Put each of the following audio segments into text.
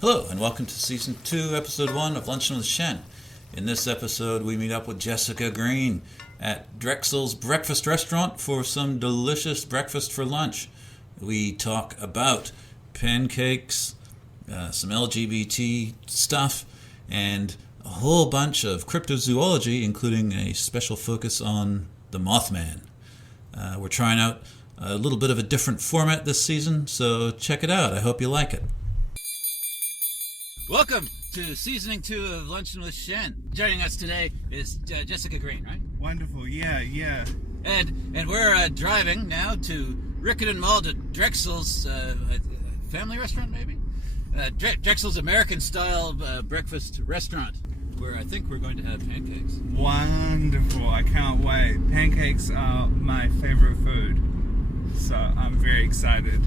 Hello, and welcome to Season 2, Episode 1 of Lunchin with Shen. In this episode, we meet up with Jessica Green at Drexel's breakfast restaurant for some delicious breakfast for lunch. We talk about pancakes, some LGBT stuff, and a whole bunch of cryptozoology, including a special focus on the Mothman. We're trying out a little bit of a different format this season, so check it out. I hope you like it. Welcome to Season 2 of Lunchin with Shen. Joining us today is Jessica Green, right? Wonderful, yeah. And we're driving now to Rickerton Mall to Drexel's family restaurant, maybe? Drexel's American-style breakfast restaurant, where I think we're going to have pancakes. Wonderful, I can't wait. Pancakes are my favorite food, so I'm very excited.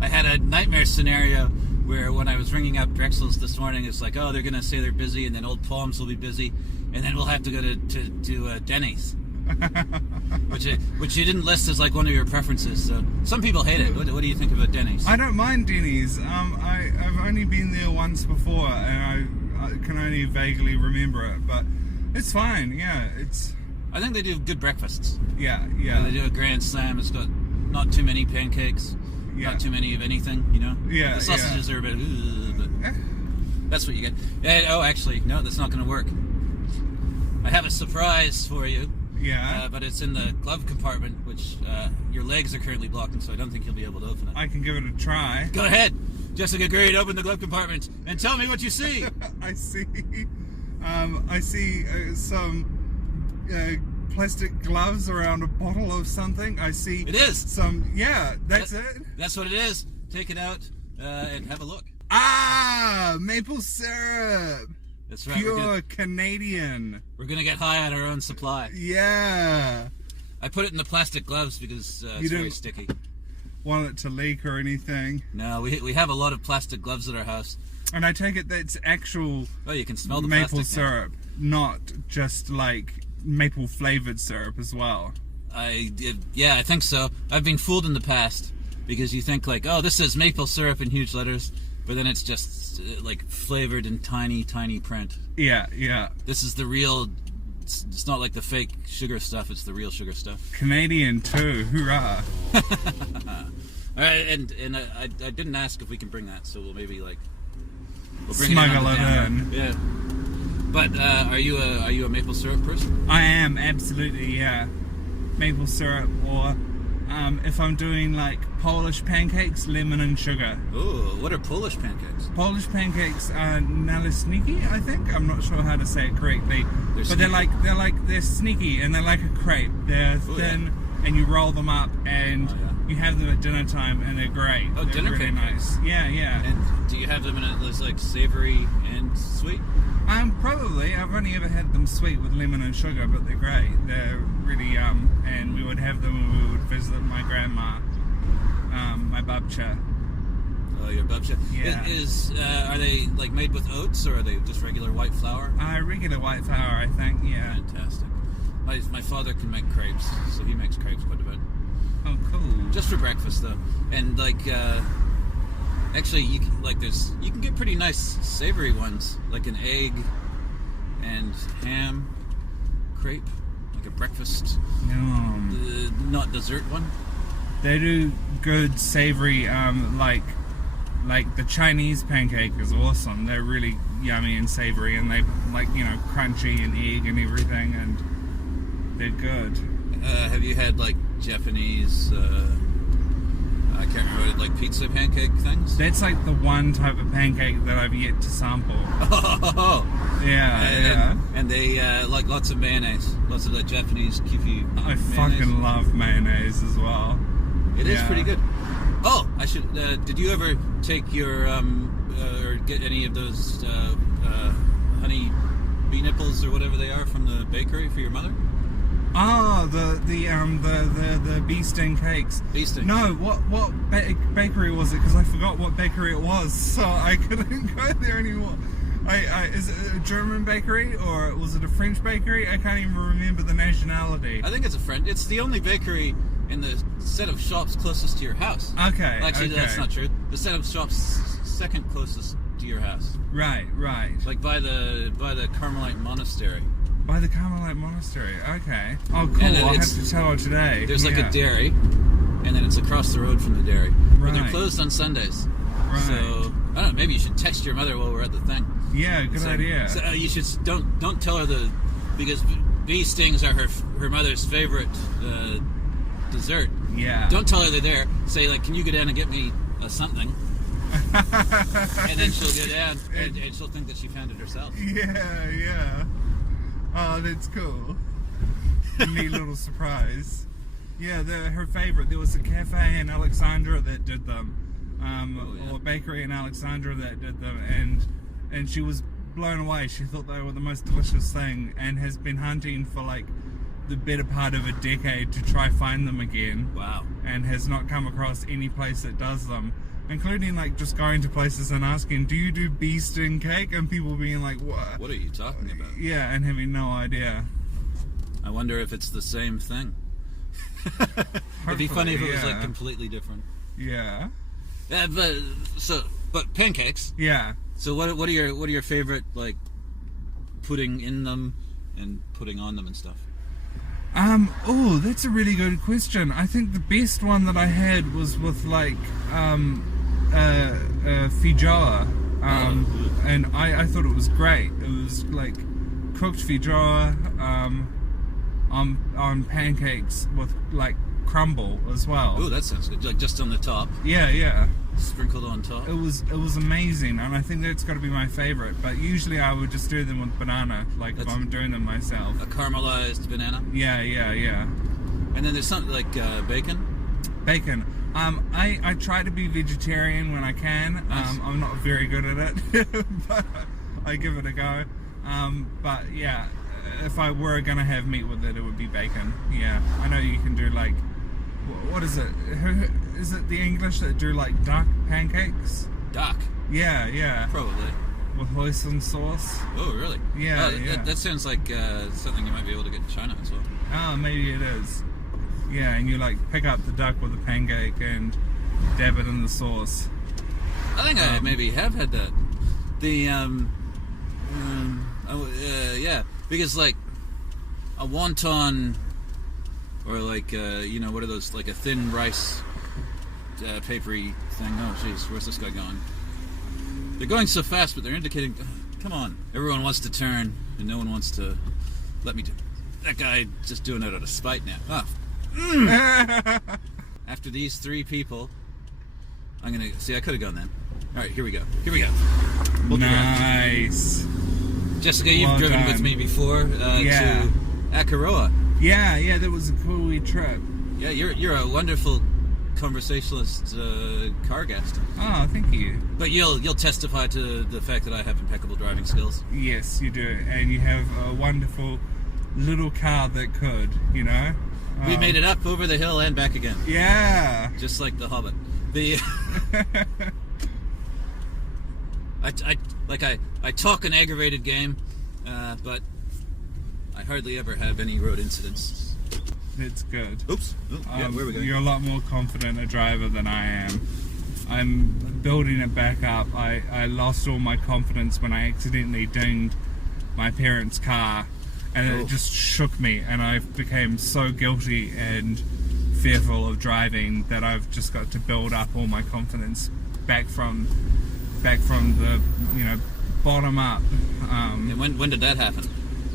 I had a nightmare scenario where when I was ringing up Drexel's this morning, it's like, oh, they're going to say they're busy, and then Old Palms will be busy, and then we'll have to go to Denny's, which you didn't list as like one of your preferences. So some people hate it. What do you think about Denny's? I don't mind Denny's. I've only been there once before, and I can only vaguely remember it, but it's fine. Yeah, I think they do good breakfasts. Yeah. They do a grand slam. It's got not too many pancakes. Yeah. Not too many of anything, you know? Yeah, the sausages are a bit, but that's what you get. And, actually, no, that's not going to work. I have a surprise for you. Yeah. But it's in the glove compartment, which your legs are currently blocking, so I don't think you'll be able to open it. I can give it a try. Go ahead. Jessica Green, open the glove compartment and tell me what you see. I see some plastic gloves around a bottle of something. I see it is some. Yeah, that's it. That's what it is. Take it out and have a look. Maple syrup. That's right. Pure Canadian. We're gonna get high on our own supply. Yeah. I put it in the plastic gloves because it's very sticky. Want it to leak or anything? No, we have a lot of plastic gloves at our house. And I take it that's actual. Oh, you can smell the maple plastic syrup, not just like maple flavored syrup as well. I think so. I've been fooled in the past because you think like, oh, this says maple syrup in huge letters, but then it's just like flavored in tiny print. Yeah. This is the real. It's not like the fake sugar stuff. It's the real sugar stuff. Canadian too. Hoorah! All right, and I didn't ask if we can bring that, so we'll maybe like bring smuggle it in. Yeah. But are you a maple syrup person? I am, absolutely, yeah. Maple syrup, or if I'm doing like Polish pancakes, lemon and sugar. Ooh, what are Polish pancakes? Polish pancakes are naleśniki, I think. I'm not sure how to say it correctly. They're sneaky and they're like a crepe. They're thin and you roll them up and you have them at dinner time and they're great. Oh, they're dinner really pancakes. Nice. Yeah. And do you have them in it like savory and sweet? Probably. I've only ever had them sweet with lemon and sugar, but they're great. They're really yum, and we would have them when we would visit my grandma, my babcia. Oh, your babcia. Yeah. Are they like made with oats, or are they just regular white flour? Regular white flour, I think. Yeah. Fantastic. My father can make crepes, so he makes crepes quite a bit. Oh, cool. Just for breakfast, though, and like. Actually, you can get pretty nice savory ones, like an egg and ham crepe, like a breakfast, not dessert one. They do good savory, like the Chinese pancake is awesome. They're really yummy and savory, and they crunchy and egg and everything, and they're good. Have you had like Japanese? I can't remember, like pizza pancake things? That's like the one type of pancake that I've yet to sample. Oh! Yeah. And they like lots of mayonnaise. Lots of the Japanese kifu I mayonnaise. fucking love mayonnaise as well. It is pretty good. Oh, I should. Did you ever take your or get any of those honey bee nipples or whatever they are from the bakery for your mother? Oh, the bee sting cakes. Bee sting. No, what bakery was it? Because I forgot what bakery it was, so I couldn't go there anymore. Is it a German bakery or was it a French bakery? I can't even remember the nationality. I think it's a French. It's the only bakery in the set of shops closest to your house. Okay. Actually, that's not true. The set of shops second closest to to your house. Right. Like by the Carmelite monastery. By the Carmelite monastery. Okay. Oh, cool. And I'll have to tell her today. There's like a dairy, and then it's across the road from the dairy. But they're Right. closed on Sundays. Right. So I don't know. Maybe you should text your mother while we're at the thing. Yeah, good idea. So, you should don't tell her because bee stings are her mother's favorite dessert. Yeah. Don't tell her they're there. Say like, can you go down and get me something? And then she'll go down and she'll think that she found it herself. Yeah. Oh, that's cool. A neat little surprise. Yeah, her favorite. There was a cafe in Alexandra that did them, or a bakery in Alexandra that did them, and she was blown away. She thought they were the most delicious thing, and has been hunting for like the better part of a decade to try find them again. Wow. And has not come across any place that does them, including like just going to places and asking, do you do bee sting cake? And people being like, what are you talking about? Yeah, and having no idea. I wonder if it's the same thing. It'd be funny if it was like completely different. Yeah. But pancakes. Yeah. So what are your favorite, like, putting in them and putting on them and stuff? Oh, that's a really good question. I think the best one that I had was with like feijoa. And I thought it was great. It was like cooked feijoa on pancakes with like crumble as well. Oh, that sounds good. Like just on the top. Yeah. Sprinkled on top. It was amazing, and I think that's got to be my favorite. But usually I would just do them with banana, like if I'm doing them myself. A caramelized banana. Yeah. And then there's something like bacon. Bacon. I try to be vegetarian when I can. Nice. I'm not very good at it, but I give it a go. But yeah, if I were gonna have meat with it, it would be bacon. Yeah, I know you can do like, what is it? Is it the English that do like duck pancakes? Duck. Yeah. Probably. With hoisin sauce. Oh, really? Yeah. That sounds like something you might be able to get in China as well. Oh, maybe it is. Yeah, and you like pick up the duck with a pancake and dab it in the sauce. I think I maybe have had that. Yeah, because like a wonton or like what are those, like a thin rice papery thing. Oh jeez, where's this guy going? They're going so fast, but they're indicating, come on. Everyone wants to turn and no one wants to let me do. That guy just doing it out of spite now. After these three people, I'm gonna see. I could have gone then. All right, here we go. We'll nice. Jessica, you've driven with me before to Akaroa. Yeah, that was a cool wee trip. Yeah, you're a wonderful conversationalist car guest. Oh, thank you. But you'll testify to the fact that I have impeccable driving skills. Yes, you do, and you have a wonderful little car that could, We made it up over the hill and back again. Yeah. Just like the Hobbit. I talk an aggravated game, but I hardly ever have any road incidents. It's good. Oops. Where are we going? You're a lot more confident a driver than I am. I'm building it back up. I lost all my confidence when I accidentally dinged my parents' car, and it just shook me, and I became so guilty and fearful of driving that I've just got to build up all my confidence back from the bottom up. And when did that happen?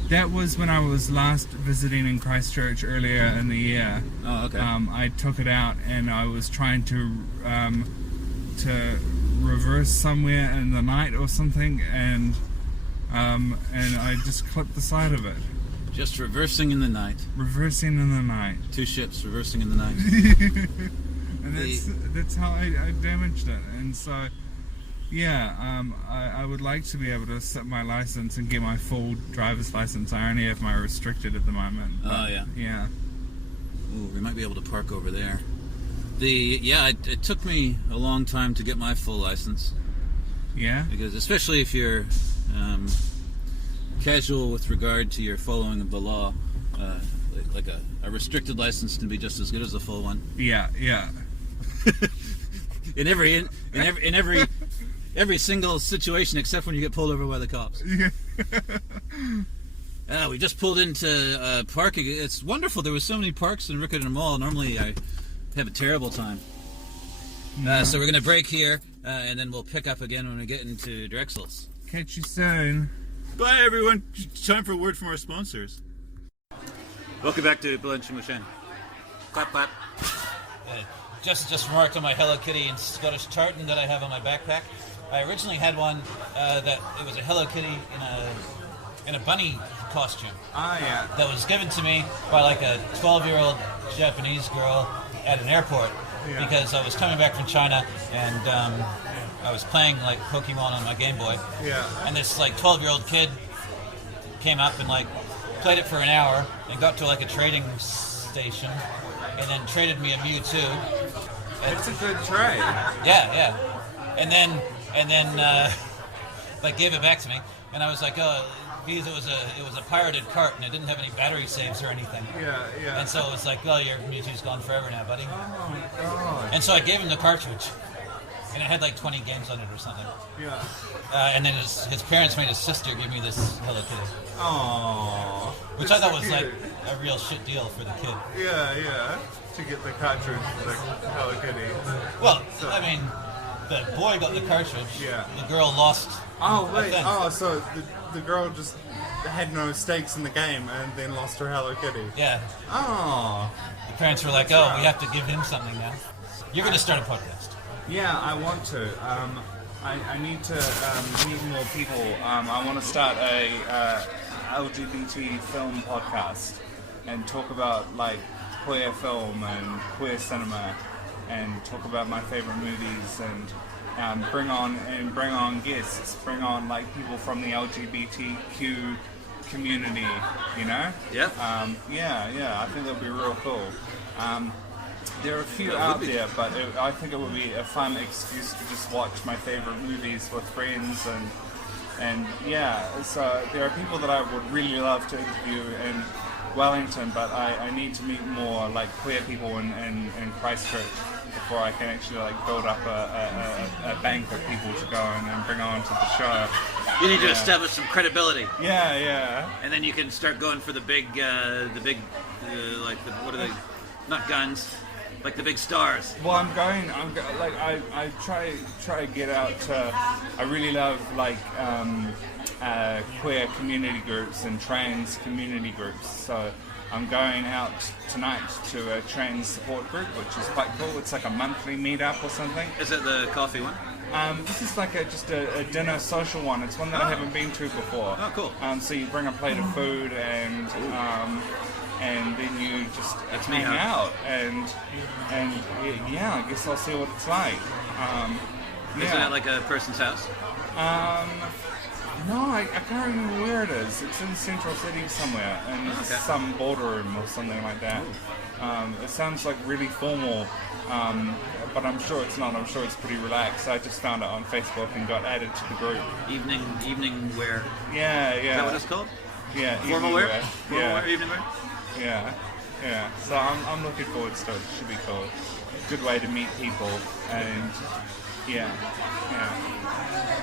That was when I was last visiting in Christchurch earlier in the year. Oh, okay. I took it out and I was trying to reverse somewhere in the night or something, and I just clipped the side of it. Just reversing in the night. Reversing in the night. Two ships reversing in the night. And that's how I damaged it. And so, yeah, I would like to be able to sit my license and get my full driver's license. I only have my restricted at the moment. Oh, yeah. Yeah. Ooh, we might be able to park over there. It took me a long time to get my full license. Yeah? Because especially if you're casual with regard to your following of the law, like a restricted license can be just as good as a full one. Yeah. in every every single situation except when you get pulled over by the cops. We just pulled into parking. It's wonderful. There were so many parks in Riccarton Mall. Normally I have a terrible time. So we're going to break here, and then we'll pick up again when we get into Drexel's. Catch you soon. Bye, everyone. Time for a word from our sponsors. Welcome back to Lunchin with Shen. Clap, clap. Just remarked on my Hello Kitty and Scottish tartan that I have on my backpack. I originally had one that it was a Hello Kitty in a bunny costume. Yeah. That was given to me by like a 12-year-old Japanese girl at an airport because I was coming back from China and I was playing like Pokemon on my Game Boy. Yeah. And this like 12-year-old kid came up and like played it for an hour and got to like a trading station and then traded me a Mewtwo. It's a good trade. Yeah. And then like gave it back to me and I was like, oh, because it was a pirated cart and it didn't have any battery saves or anything. Yeah. And so it was like, well, your Mewtwo's gone forever now, buddy. Oh my god. And so I gave him the cartridge. And it had like 20 games on it or something. Yeah. And then his parents made his sister give me this Hello Kitty. Aww. Which I thought was like a real shit deal for the kid. Yeah. To get the cartridge for the Hello Kitty. Well, I mean, the boy got the cartridge. Yeah. The girl lost. Oh, wait. Oh, so the girl just had no stakes in the game and then lost her Hello Kitty. Yeah. Oh. The parents were like, oh, we have to give him something now. You're going to start a podcast. Yeah, I want to. I need to meet more people. I want to start a LGBT film podcast and talk about like queer film and queer cinema, and talk about my favorite movies and bring on guests, bring on like people from the LGBTQ community. You know? Yeah. Yeah. I think that would be real cool. There are a few out there, but I think it would be a fun excuse to just watch my favorite movies with friends and yeah. So there are people that I would really love to interview in Wellington, but I need to meet more like queer people in Christchurch before I can actually like build up a bank of people to go and bring on to the show. You need to establish some credibility. Yeah. And then you can start going for the big like what are they? Not guns. Like the big stars. Well, I try to get out to. I really love like queer community groups and trans community groups. So I'm going out tonight to a trans support group, which is quite cool. It's like a monthly meetup or something. Is it the coffee one? This is like just a dinner social one. It's one that I haven't been to before. Oh, cool. So you bring a plate of food and then you just hang out and yeah, I guess I'll see what it's like. Isn't it like a person's house? No, I can't remember where it is. It's in Central City somewhere, in some boardroom or something like that. It sounds like really formal, but I'm sure it's not. I'm sure it's pretty relaxed. I just found it on Facebook and got added to the group. Evening wear. Yeah. Is that what it's called? Yeah. Formal wear? Formal wear, evening wear? Yeah. So I'm looking forward to it. It should be cool. Good way to meet people and yeah.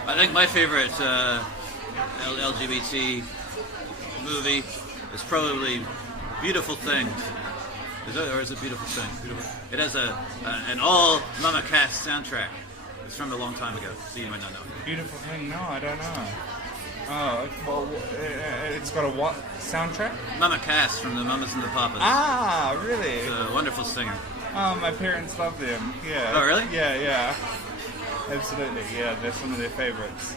I think my favorite LGBT movie is probably Beautiful Things. Is it Beautiful Things? Beautiful. It has an all Mama Cass soundtrack. It's from a long time ago, so you might not know. Beautiful Thing? No, I don't know. Oh, well, it's got a what soundtrack? Mama Cass from the Mamas and the Papas. Ah, really? It's a wonderful singer. Oh, my parents love them. Yeah. Oh, really? Yeah. Absolutely. Yeah, they're some of their favorites.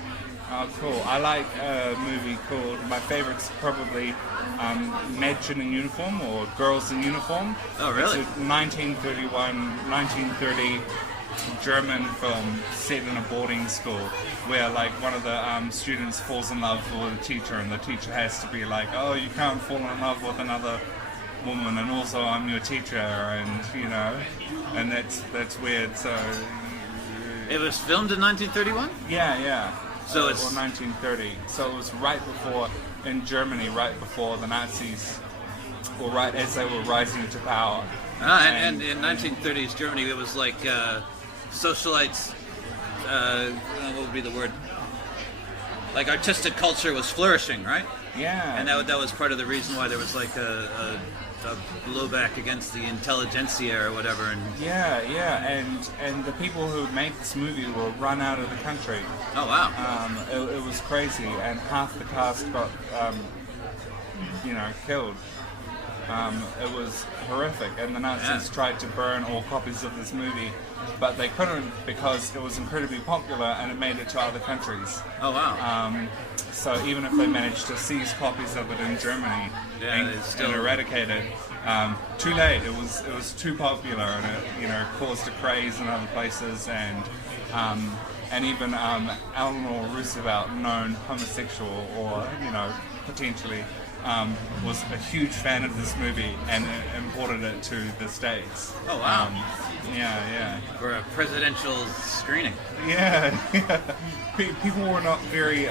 Oh, cool. I like a movie called, my favorite's probably Mädchen in Uniform or Girls in Uniform. Oh, really? It's a 1930 German film set in a boarding school where like one of the students falls in love with a teacher and the teacher has to be like, oh, you can't fall in love with another woman and also I'm your teacher, and you know, and that's weird. So it was filmed in 1931? Yeah. So it's or 1930. So it was right before in Germany, right before the Nazis, or right as they were rising to power. And in 1930s Germany, it was like socialites what would be the word? Like artistic culture was flourishing, right? Yeah. And that was part of the reason why there was like a blowback against the intelligentsia or whatever. And yeah, and the people who made this movie were run out of the country. oh wow, It was crazy, and half the cast got, killed. It was horrific, and the Nazis tried to burn all copies of this movie, but they couldn't because it was incredibly popular and it made it to other countries. oh wow. So even if they managed to seize copies of it in Germany and eradicate it, too late. It was too popular, and it caused a craze in other places, and even Eleanor Roosevelt, known homosexual or potentially, was a huge fan of this movie and imported it to the States. Oh wow. Yeah. For a presidential screening. Yeah. People were not very.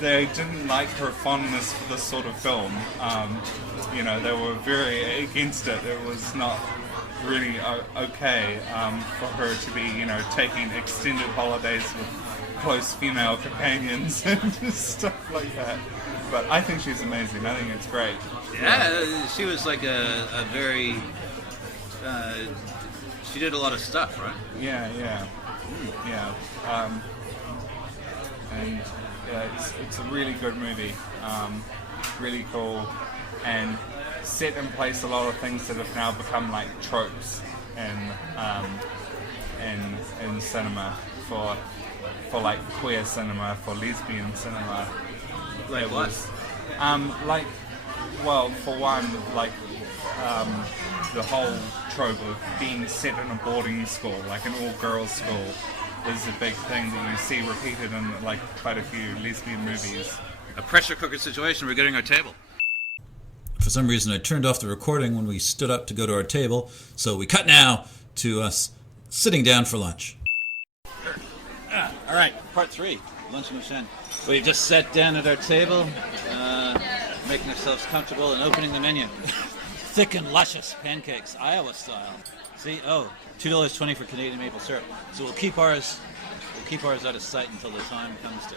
They didn't like her fondness for this sort of film. They were very against it. It was not really okay for her to be, taking extended holidays with close female companions and stuff like that. But I think she's amazing. I think it's great. Yeah, she was like a very. She did a lot of stuff, right? Yeah. And it's a really good movie. Really cool, and set in place a lot of things that have now become like tropes in cinema for like queer cinema, for lesbian cinema. Like what? For one, the whole trope of being set in a boarding school, like an all-girls school, is a big thing that you see repeated in like quite a few lesbian movies. A pressure cooker situation. We're getting our table. For some reason, I turned off the recording when we stood up to go to our table, so we cut now to us sitting down for lunch. All right, part 3, Lunchin with Shen. We've just sat down at our table, making ourselves comfortable and opening the menu. Thick and luscious pancakes, Iowa style. See, $2.20 for Canadian maple syrup. So we'll keep ours out of sight until the time comes to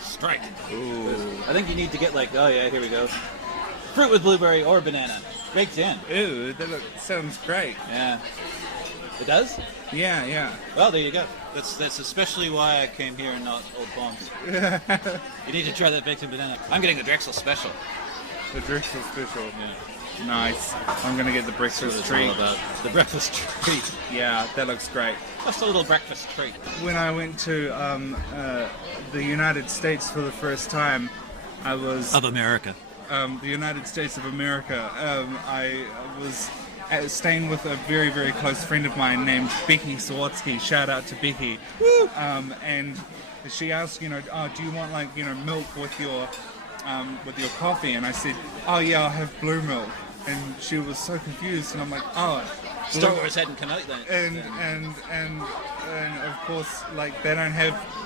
strike. Ooh. I think you need to get here we go. Fruit with blueberry or banana, baked in. Ooh, sounds great. Yeah. It does? Yeah. Well, there you go. That's especially why I came here and not Old Palms. You need to try that baked in banana. I'm getting the Drexel special. The Drexel special. Yeah. Nice. I'm gonna get the breakfast treat. All about the breakfast treat. Yeah, that looks great. Just a little breakfast treat. When I went to the United States for the first time, I was of America. The United States of America. I was staying with a very, very close friend of mine named Becky Sawatsky. Shout out to Becky. Woo! And she asked, do you want milk with your coffee? And I said, oh yeah, I'll have blue milk. And she was so confused, and I'm like, oh. Star Wars hadn't come out then. And of course,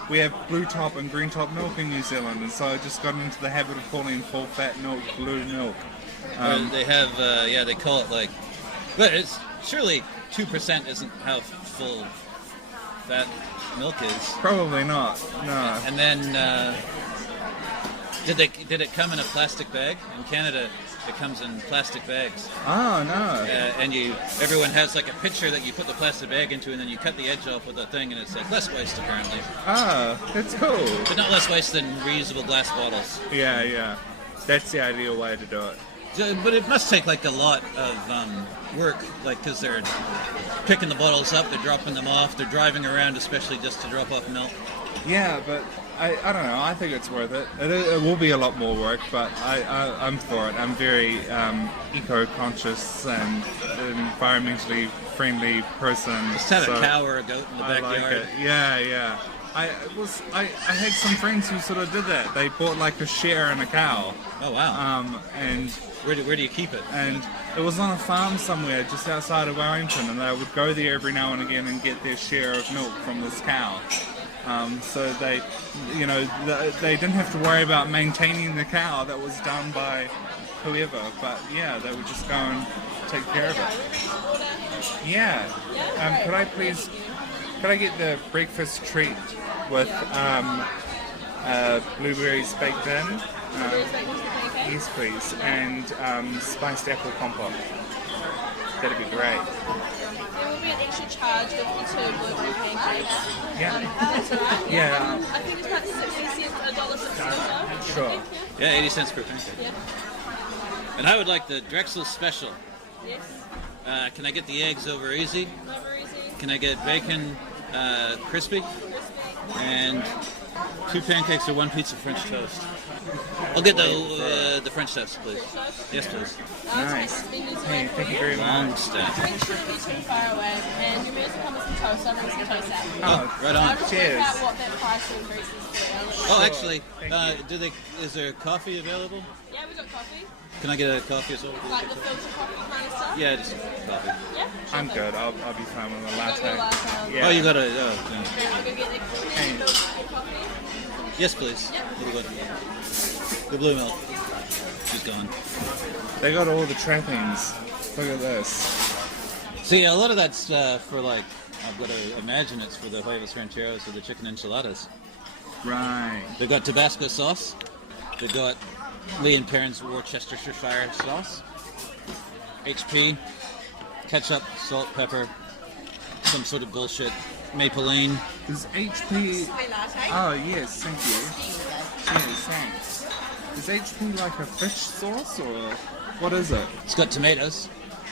we have blue top and green top milk in New Zealand, and so I just got into the habit of calling full fat milk blue milk. They have, they call it but it's surely 2% isn't how full fat milk is. Probably not. No. And then, did it come in a plastic bag? In Canada, it comes in plastic bags. Oh no! And everyone has like a pitcher that you put the plastic bag into, and then you cut the edge off with a thing, and it's like less waste apparently. Ah, that's cool. But not less waste than reusable glass bottles. Yeah. That's the ideal way to do it. But it must take like a lot of work, because they're picking the bottles up, they're dropping them off, they're driving around, especially just to drop off milk. Yeah, but I don't know. I think it's worth it. It will be a lot more work, but I'm for it. I'm very eco-conscious and environmentally friendly person. Just have a cow or a goat in the backyard. Like it. Yeah. I had some friends who sort of did that. They bought like a share and a cow. Oh wow. And where do you keep it? And it was on a farm somewhere just outside of Wellington, and they would go there every now and again and get their share of milk from this cow. So they didn't have to worry about maintaining the cow. That was done by whoever. But yeah, they would just go and take care of it. Yeah. Could I please Could I get the breakfast treat with blueberries baked in? Yes, please. And spiced apple compote. That'd be great. There will be an extra charge with the 2 blueberry pancakes. Yeah. That's alright. Yeah. I think it's about 60 cents, $1.60 or so. Sure. Yeah, 80 cents per pancake. Yeah. And I would like the Drexel special. Yes. Can I get the eggs over easy? Over easy. Can I get bacon crispy? Crispy. And 2 pancakes or 1 piece of French toast. I'll get the French toast, please. Yes, please. Nice. Hey, thank you very Long much. stack. Drinks shouldn't be too far away, and your meals will come with some toast. I'll bring some toast out. Oh, Right I'll on. just cheers. work out what that price increase is for you. Oh, actually, Thank you. is there coffee available? Yeah, we got coffee. Can I get a coffee as well? Like the filter coffee kind of stuff. Yeah, just coffee. Yeah. I'm good. I'll be fine with a Got your latte. latte. Yeah. Oh, you got a. I'll go get the filter coffee. Yes, please. The blue milk. She's gone. They got all the trappings. Look at this. See, a lot of that's for like. I've got to imagine it's for the huevos rancheros or the chicken enchiladas. Right. They've got Tabasco sauce. They've got Lee and Perrin's Worcestershire sauce. HP, ketchup, salt, pepper, some sort of bullshit, mapeline. Is HP... Oh, yes, thank you. Cheers, thanks. Is HP like a fish sauce, or what is it? It's got tomatoes,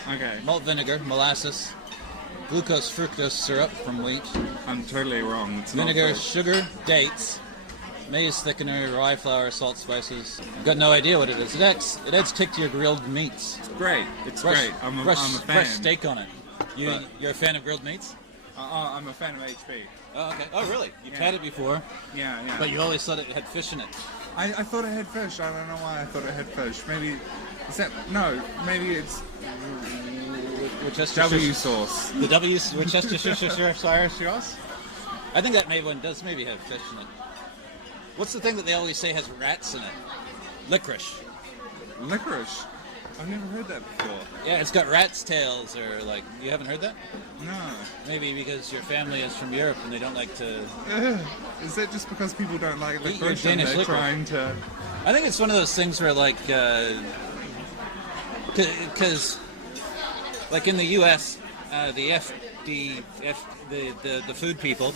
Okay, malt vinegar, molasses, glucose fructose syrup from wheat, I'm totally wrong. It's not vinegar, fish. sugar, dates, maize thickener, rye flour, salt, spices. I've got no idea what it is. It adds kick to your grilled meats. Great, it's Fresh, great. I'm a fresh, fan. fresh steak on it. But- You're a fan of grilled meats? I'm a fan of HP. Oh, okay. Oh, really? You've Yeah. had it before, Yeah, yeah. but you always thought it had fish in it. I thought it had fish. I don't know why I thought it had fish. Maybe... Is that... No, maybe it's Worcestershire W sauce. The W Worcestershire sauce. I think that maybe one does maybe have fish in it. What's the thing that they always say has rats in it? Licorice. Licorice. I've never heard that before. Yeah, it's got rat's tails, or like, you haven't heard that? No. Maybe because your family is from Europe and they don't like to. Is that just because people don't like Eat your licorice and Danish they're licorice. trying to... I think it's one of those things where like, because like in the U.S., the the food people,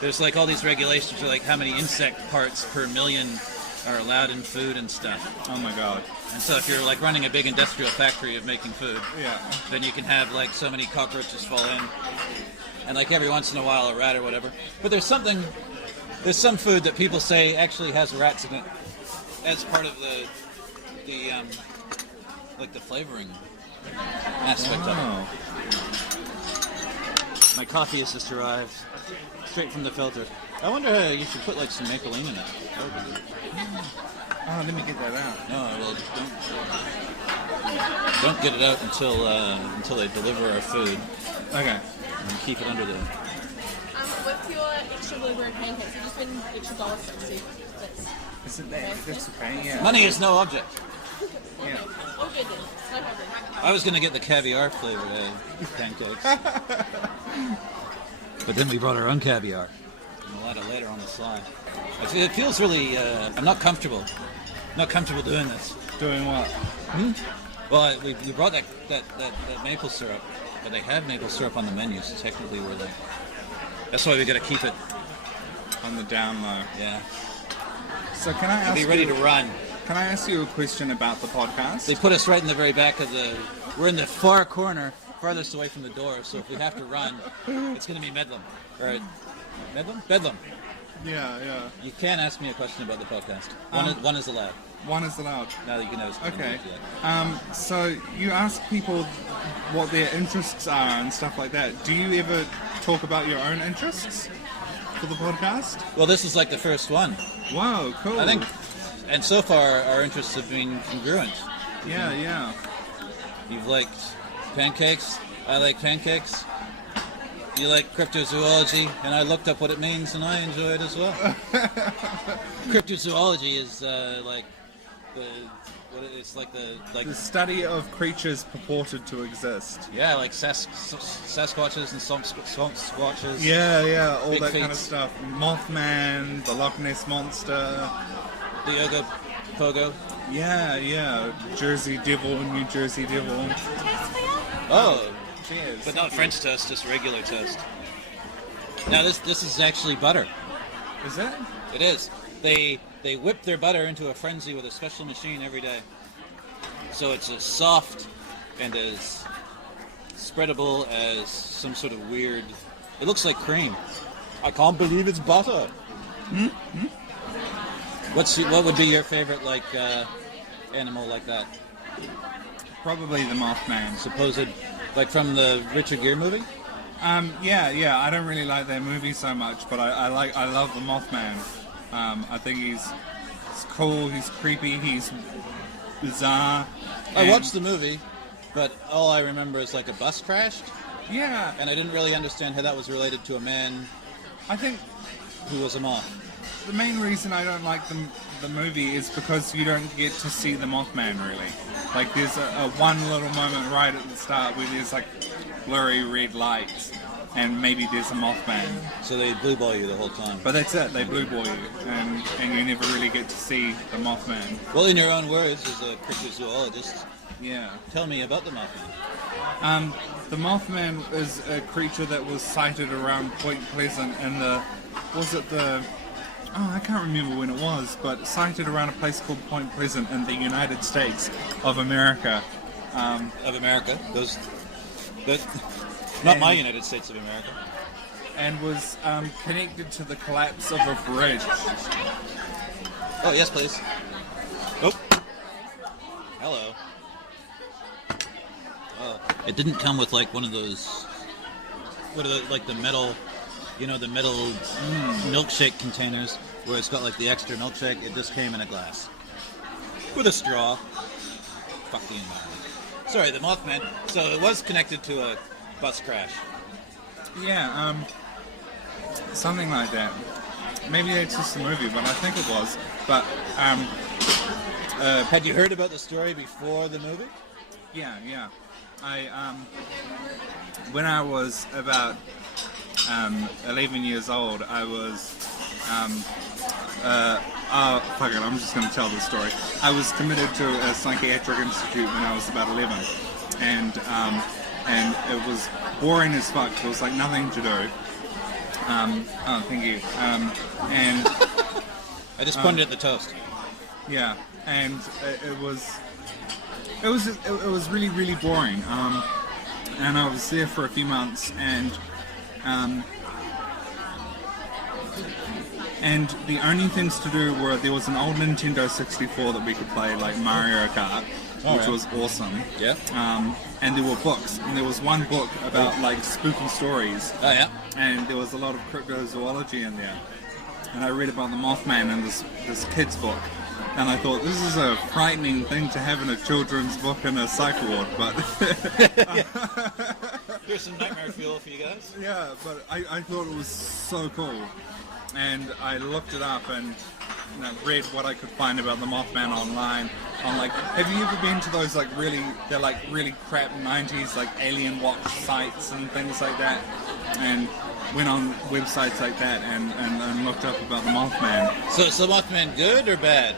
there's like all these regulations for like how many insect parts per million are allowed in food and stuff. Oh my god. And so if you're like running a big industrial factory of making food, Yeah. then you can have like so many cockroaches fall in, and like every once in a while a rat or whatever. But there's some food that people say actually has rats in it as part of the like the flavoring aspect of Oh. it. My coffee has just arrived, straight from the filter. I wonder you should put like some mapeline in it. That would be good. Oh, let me get that out. No, well, don't get it out until they deliver our food, Okay. and keep it under the. With your extra blueberry pancakes, it's just been extra $1.60. Is it that? That's okay, yeah. Money is no object. Yeah. All good then. No problem. I was gonna get the caviar flavored pancakes, but then we brought our own caviar. And we'll add it later on the slide. It feels really. I'm not comfortable. Not comfortable doing this. Doing what? Well, we brought that maple syrup, but they have maple syrup on the menu, so technically we're like. That's why we got to keep it. On the down low. Yeah. So can I ask Be ready you, to run. Can I ask you a question about the podcast? They put us right in the very back of the. We're in the far corner, farthest away from the door. So if we have to run, it's going to be Medlam. Right? Medlam? Bedlam. Yeah, yeah. You can ask me a question about the podcast. One is allowed. One is allowed. Now that you can know. Okay. So you ask people what their interests are and stuff like that. Do you ever talk about your own interests for the podcast? Well, this is like the first one. Wow, cool. I think, and so far our interests have been congruent. Yeah, yeah. You've liked pancakes. I like pancakes. You like cryptozoology, and I looked up what it means, and I enjoy it as well. Cryptozoology is like It's like The study of creatures purported to exist. yeah, like Sasquatches and swamp squatches. Yeah, all Big that kind of feet. stuff. Mothman, the Loch Ness Monster. The Yoga Pogo. Yeah. Jersey Devil, New Jersey Devil. Oh, Cheers. but not French toast, just regular toast. Now this is actually butter. Is it? It is. They whip their butter into a frenzy with a special machine every day. So it's as soft and as spreadable as some sort of weird... It looks like cream. I can't believe it's butter. Mm-hmm. What would be your favorite animal like that? Probably the Mothman. Supposed, like from the Richard Gere movie? Yeah. I don't really like that movie so much, but I love the Mothman. I think he's cool, he's creepy, he's bizarre. I watched the movie, but all I remember is like a bus crashed, Yeah, and I didn't really understand how that was related to a man I think who was a moth. the main reason I don't like the movie is because you don't get to see the Mothman really. Like there's a one little moment right at the start where there's like blurry red lights and maybe there's a Mothman. So they blue ball you the whole time. But that's it, they blue ball you and you never really get to see the Mothman. Well, in your own words, as a cryptozoologist, Yeah. tell me about the Mothman. The Mothman is a creature that was sighted around Point Pleasant in I can't remember when it was, but sighted around a place called Point Pleasant in the United States of America. Of America. Not my United States of America. And was connected to the collapse of a bridge. Oh, yes, please. Oh. Hello. Oh. It didn't come with like one of those, what are the, like the metal, the metal milkshake containers where it's got like the extra milkshake. It just came in a glass. With a straw. Fuck the environment. Sorry, the Mothman. So it was connected to a bus crash. Yeah, something like that. Maybe it's just a movie, but I think it was. But, Had you heard about the story before the movie? yeah. When I was about 11 years old, I was, fuck it, I'm just going to tell the story. I was committed to a psychiatric institute when I was about 11, and it was boring as fuck. There was like nothing to do. Thank you. And I just pointed at the toast. yeah, and it was really, really boring. And I was there for a few months, and the only things to do were there was an old Nintendo 64 that we could play, like Mario Kart, which was awesome. Yeah. And there were books, and there was one book about like spooky stories. Oh, yeah. And there was a lot of cryptozoology in there. And I read about the Mothman in this kid's book. And I thought, this is a frightening thing to have in a children's book in a psych ward, but... Here's some nightmare fuel for you guys. yeah, but I thought it was so cool. And I looked it up and read what I could find about the Mothman online. I'm like, have you ever been to those really crap 90s like alien watch sites and things like that? And went on websites like that and looked up about the Mothman. So is the Mothman good or bad?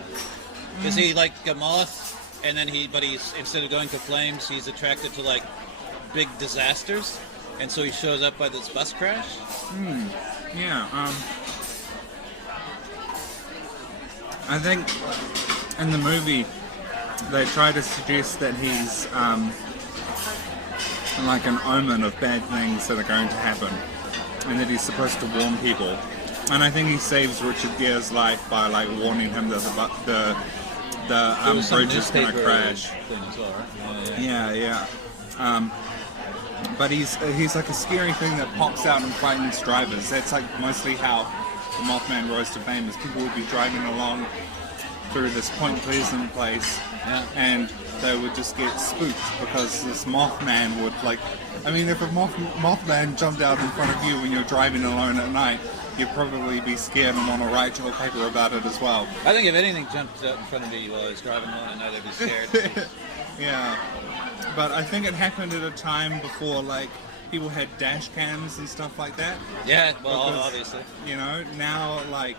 Is he like a moth, and then he's instead of going to flames, he's attracted to like big disasters, and so he shows up by this bus crash? Yeah, I think in the movie they try to suggest that he's like an omen of bad things that are going to happen, and that he's supposed to warn people. And I think he saves Richard Gere's life by like warning him that the bridge is going to crash. Thing as well, right? Yeah. But he's like a scary thing that pops out and frightens drivers. That's like mostly how the Mothman rose to fame. Is people would be driving along through this Point Pleasant place, and they would just get spooked because this Mothman would like I mean, if a Mothman jumped out in front of you when you're driving alone at night, you'd probably be scared and want to write your paper about it as well. I think if anything jumped out in front of me while I was driving alone at night, I'd be scared. Yeah. But I think it happened at a time before, like, people had dash cams and stuff like that. Yeah, well, Because, obviously. You know, now, like,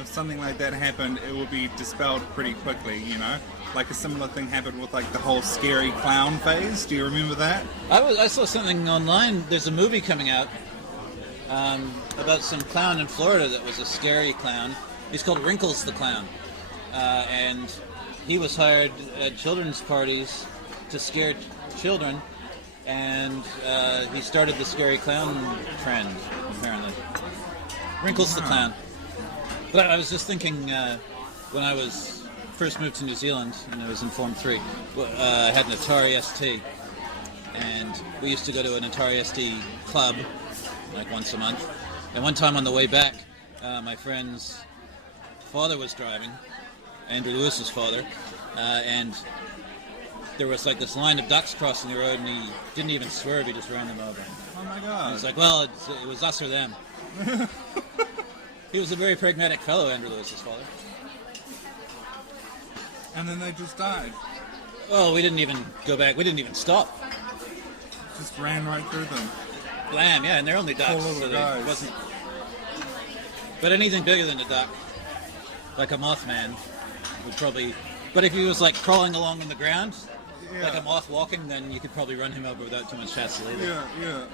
if something like that happened, it would be dispelled pretty quickly, you know? Like a similar thing happened with, like, the whole scary clown phase. Do you remember that? I saw something online. There's a movie coming out about some clown in Florida that was a scary clown. He's called Wrinkles the Clown. And he was hired at children's parties to scare children. And he started the scary clown trend, apparently. Wrinkles the Clown. But I was just thinking, when I was first moved to New Zealand, and I was in Form 3, I had an Atari ST. And we used to go to an Atari ST club, like once a month. And one time on the way back, my friend's father was driving, Andrew Lewis's father, and there was like this line of ducks crossing the road, and he didn't even swerve, he just ran them over. Oh my god. He was like, well, it was us or them. He was a very pragmatic fellow, Andrew Lewis's father. And then they just died. Well, we didn't even go back, we didn't even stop. Just ran right through them. Blam, yeah, and they're only ducks, Poor little so guys. it wasn't... But anything bigger than a duck, like a Mothman, would probably... But if he was like crawling along on the ground, like a moth walking, then you could probably run him over without too much hassle either. Yeah.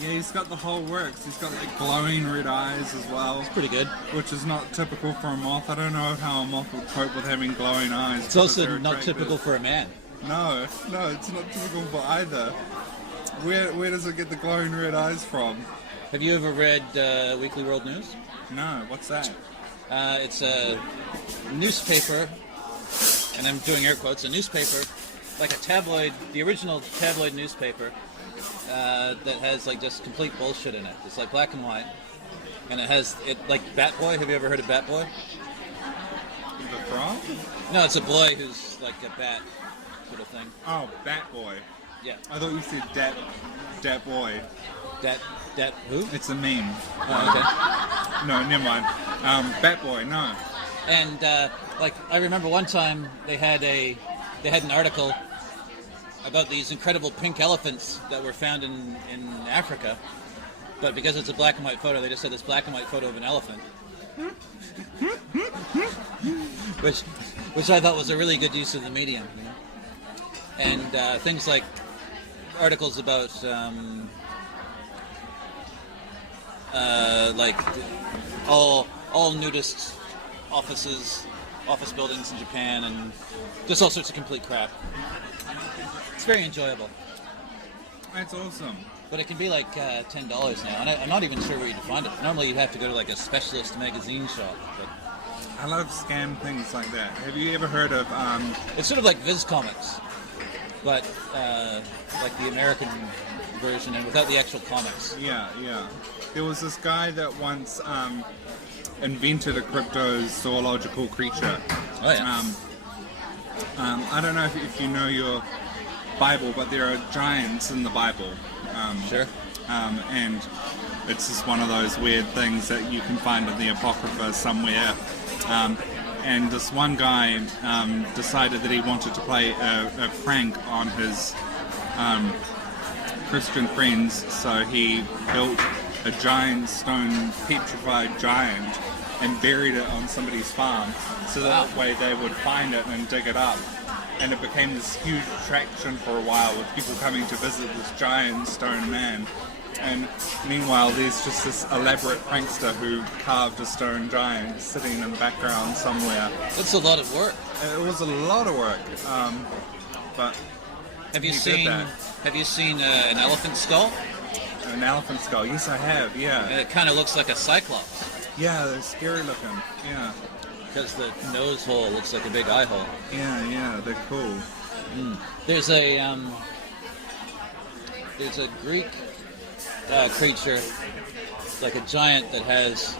Yeah, he's got the whole works. He's got like glowing red eyes as well. It's pretty good. Which is not typical for a moth. I don't know how a moth would cope with having glowing eyes. It's also not typical for a man. No, it's not typical for either. Where does it get the glowing red eyes from? Have you ever read Weekly World News? No, what's that? It's a newspaper, and I'm doing air quotes, a newspaper, like a tabloid, the original tabloid newspaper, that has like just complete bullshit in it. It's like black and white, and it has, like Bat Boy. Have you ever heard of Bat Boy? The frog? No, it's a boy who's like a bat sort of thing. Oh, Bat Boy. Yeah. I thought you said Dat Boy. Dat who? It's a meme. Oh, okay. No, never mind. Bat Boy, no. And like I remember one time they had an article about these incredible pink elephants that were found in Africa, but because it's a black and white photo, they just had this black and white photo of an elephant, which I thought was a really good use of the medium. You know? And things like articles about like all nudist office buildings in Japan, and just all sorts of complete crap. It's very enjoyable. That's awesome. But it can be like $10 now, and I'm not even sure where you'd find it. Normally you'd have to go to like a specialist magazine shop. But I love scam things like that. Have you ever heard of... it's sort of like Viz Comics, but like the American version and without the actual comics. Yeah. There was this guy that once invented a cryptozoological creature. Oh yeah. I don't know if you know your Bible, but there are giants in the Bible. Sure. And it's just one of those weird things that you can find in the Apocrypha somewhere. And this one guy decided that he wanted to play a prank on his Christian friends, so he built a giant stone petrified giant and buried it on somebody's farm, so that way they would find it and dig it up. And it became this huge attraction for a while, with people coming to visit this giant stone man. And meanwhile, there's just this elaborate prankster who carved a stone giant sitting in the background somewhere. That's a lot of work. It was a lot of work, but Have you he seen? did that. Have you seen an elephant skull? An elephant skull? Yes, I have. Yeah, It kind of looks like a cyclops yeah, they're scary looking. Yeah, because the nose hole looks like a big eye hole. yeah, they're cool. There's a Greek creature, like a giant that has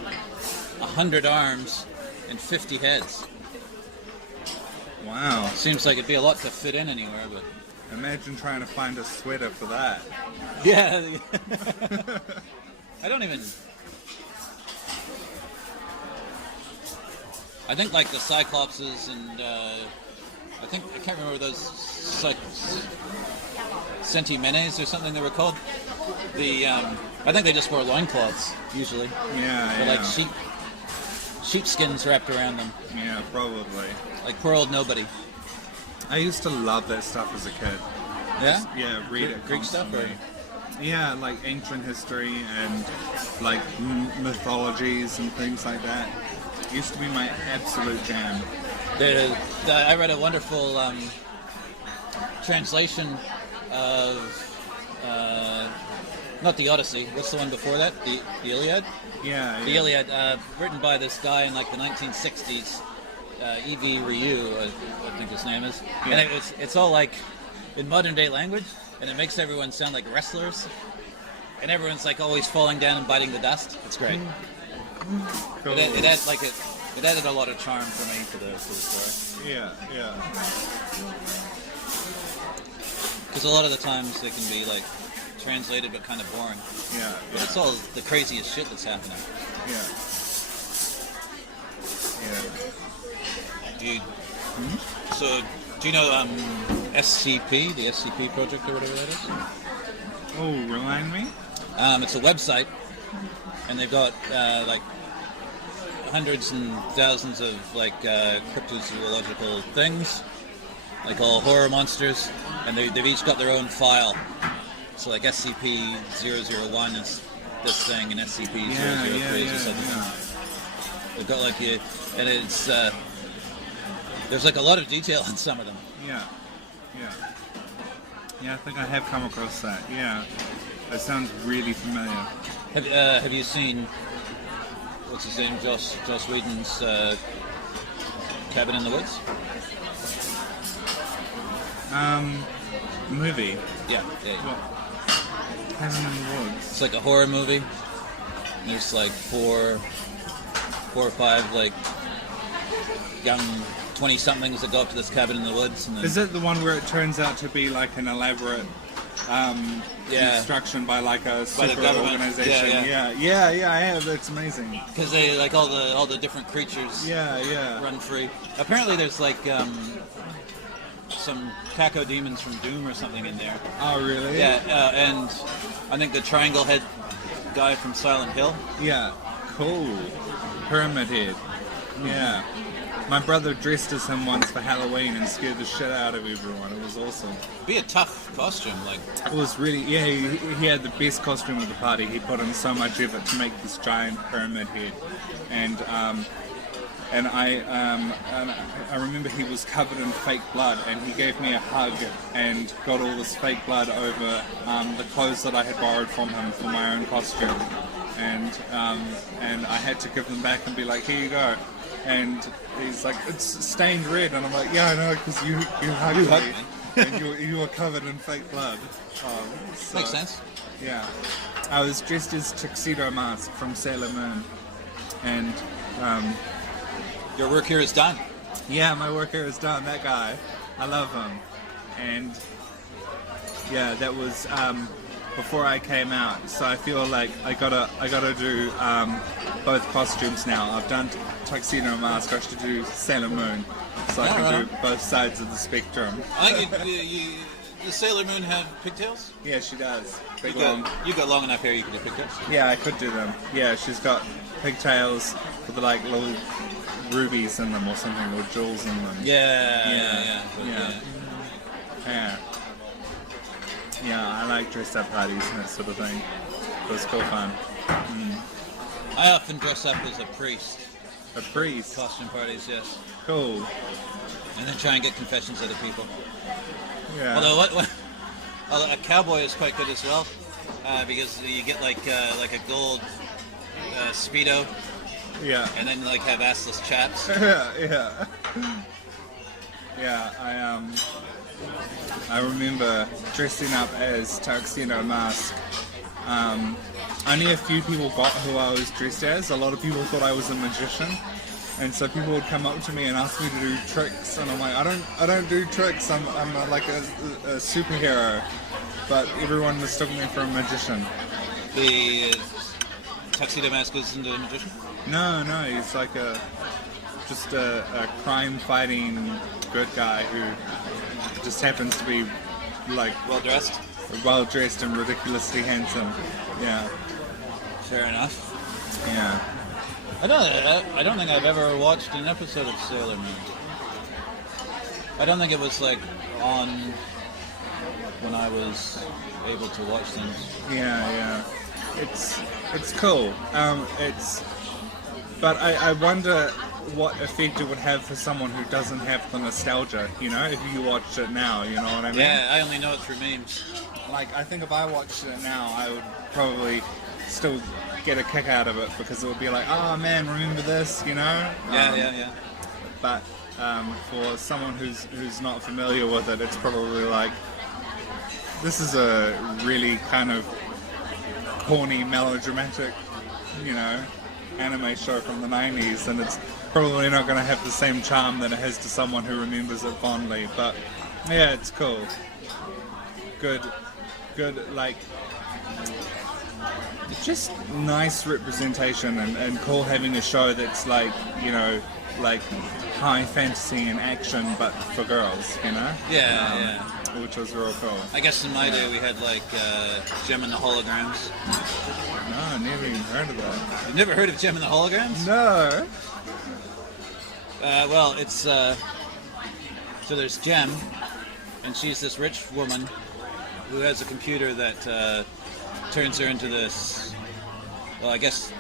100 arms and 50 heads. Wow. Seems like it'd be a lot to fit in anywhere, but Imagine trying to find a sweater for that. Yeah. I don't even... I think like the Cyclopses and I can't remember those Centimenes or something they were called. I think they just wore loincloths usually. Yeah, or like sheepskins wrapped around them. Yeah, probably. Like poor old nobody. I used to love that stuff as a kid. Yeah? Yeah, read it Greek stuff, constantly. Yeah, like ancient history and like mythologies and things like that. Used to be my absolute jam. I read a wonderful translation of not the Odyssey. What's the one before that? The Iliad. Yeah. The Iliad, written by this guy in like the 1960s, E.V. Ryu, I think his name is. Yeah. And it's all like in modern day language, and it makes everyone sound like wrestlers, and everyone's like always falling down and biting the dust. It's great. Cool. It added a lot of charm for me to the story. Yeah. Because a lot of the times it can be like translated but kind of boring. Yeah. But it's all the craziest shit that's happening. Yeah. So, do you know SCP, the SCP project or whatever that is? Oh, remind me? It's a website, and they've got like hundreds and thousands of like cryptozoological things, like all horror monsters, and they've each got their own file. So like SCP-001 is this thing, and SCP-003 is this other thing. They've got like and it's there's like a lot of detail in some of them. Yeah, I think I have come across that. Yeah, that sounds really familiar. Have you seen what's his name, Joss Whedon's Cabin in the Woods? Movie. Yeah. What? Cabin in the Woods. It's like a horror movie. There's like four or five like young 20-somethings that go up to this cabin in the woods. And then, is it the one where it turns out to be like an elaborate construction by like a super organization? Yeah, I have. That's amazing. Because they like all the different creatures. Yeah. Run free. Apparently, there's like some Caco demons from Doom or something in there. Oh, really? Yeah, and I think the Triangle Head guy from Silent Hill. Yeah, cool. Pyramid Head. Yeah. My brother dressed as him once for Halloween and scared the shit out of everyone. It was awesome. Be a tough costume, like. It was really, he had the best costume of the party. He put in so much effort to make this giant pyramid head. And I remember he was covered in fake blood, and he gave me a hug and got all this fake blood over the clothes that I had borrowed from him for my own costume. And I had to give them back and be like, here you go. And he's like, it's stained red, and I'm like, yeah, I know, because you hugged me, and you were covered in fake blood. So, makes sense. Yeah, I was dressed as Tuxedo Mask from Sailor Moon, and your work here is done. Yeah, my work here is done. That guy, I love him, and yeah, that was before I came out. So I feel like I gotta do both costumes now. I've done Tuxedo Mask. I should do Sailor Moon, so I can do both sides of the spectrum. I think does Sailor Moon have pigtails? Yeah, she does. Big You got long enough hair you could do pigtails. Yeah, I could do them. Yeah, she's got pigtails with like little rubies in them or something, or jewels in them. Yeah. Yeah, I like dressed up parties and that sort of thing. It was cool fun. I often dress up as a priest. A priest? Costume parties, yes. Cool. And then try and get confessions out of people. Yeah. Although a cowboy is quite good as well, because you get like a gold Speedo. Yeah. And then like have assless chaps. Yeah. I remember dressing up as Tuxedo Mask. Only a few people got who I was dressed as. A lot of people thought I was a magician. And so people would come up to me and ask me to do tricks, and I'm like, I don't do tricks. I'm like a superhero, but everyone mistook me for a magician. The Tuxedo Mask isn't a magician? No, he's like just a crime-fighting good guy who just happens to be like well dressed and ridiculously handsome. Yeah. Fair enough. Yeah. I don't think I've ever watched an episode of Sailor Moon. I don't think it was like on when I was able to watch things. Yeah. It's cool. But I wonder what effect it would have for someone who doesn't have the nostalgia, you know, if you watched it now, you know what I mean? Yeah, I only know it through memes. Like, I think if I watched it now, I would probably still get a kick out of it, because it would be like, oh man, remember this, you know? Yeah. But for someone who's not familiar with it, it's probably like, this is a really kind of corny, melodramatic, you know, anime show from the 90s, and it's probably not going to have the same charm that it has to someone who remembers it fondly. But yeah, it's cool. Good, like, just nice representation, and cool having a show that's like, you know, like high fantasy and action, but for girls, you know? Yeah. Which was real cool. I guess in my day we had like Gem and the Holograms. No, I never even heard of that. You've never heard of Gem and the Holograms? No. Well, it's so there's Gem, and she's this rich woman who has a computer that turns her into this, well, I guess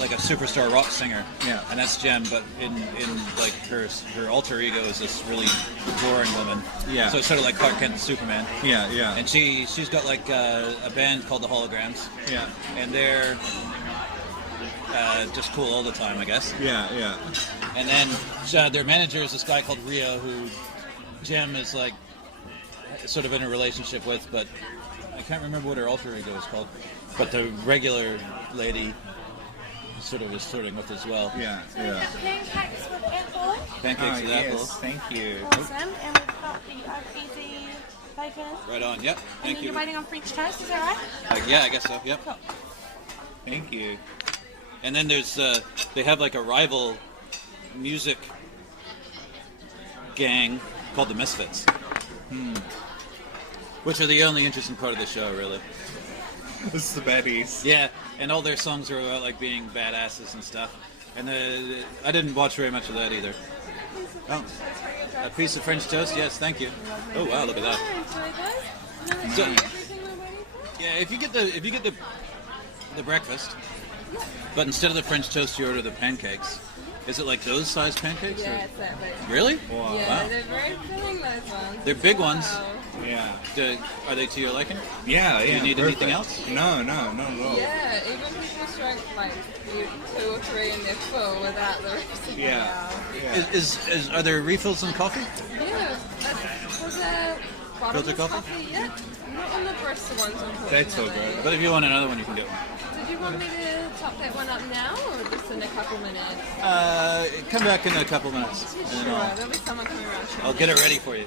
like a superstar rock singer. Yeah. And that's Gem, but in like her alter ego is this really boring woman. Yeah. So it's sort of like Clark Kent and Superman. Yeah. And she's got like a band called the Holograms. Yeah. And they're just cool all the time, I guess. Yeah. And then their manager is this guy called Rio, who Gem is like sort of in a relationship with, but I can't remember what her alter ego is called. But the regular lady sort of is flirting with as well. Yeah. So we've got pancakes with apple. Pancakes with apple. Yes, thank you. Awesome. And we've got the easy bacon. Right on. Yep. And Thank then you. you're waiting on French toast, is that right? Yeah, I guess so. Yep. Cool. Thank you. And then there's they have like a rival music gang called the Misfits, which are the only interesting part of the show, really. This is the baddies. Yeah, and all their songs are about like being badasses and stuff. And I didn't watch very much of that either. Oh, a piece of French toast? Yes, thank you. Oh wow, look at that. So, yeah, if you get the the breakfast, but instead of the French toast, you order the pancakes. Is it like those size pancakes? Yeah, or? it's that big. Really? Wow. Yeah, Wow. they're very filling, those ones. They're big ones. Wow. Yeah. Are they to your liking? Yeah. Do you need perfect. anything else? No, not at all. Yeah, even people drink like 2 or 3 and they're full without the rest of Yeah. Yeah. Are there refills on coffee? Yeah, was a bottomless Filter coffee? Yeah, not on the Bristol ones, unfortunately. That's all good. But if you want another one, you can get one. Did you want me to top that one up now, or just in a couple minutes? Come back in a couple minutes. Sure, and there'll be someone coming around. I'll get it ready for you.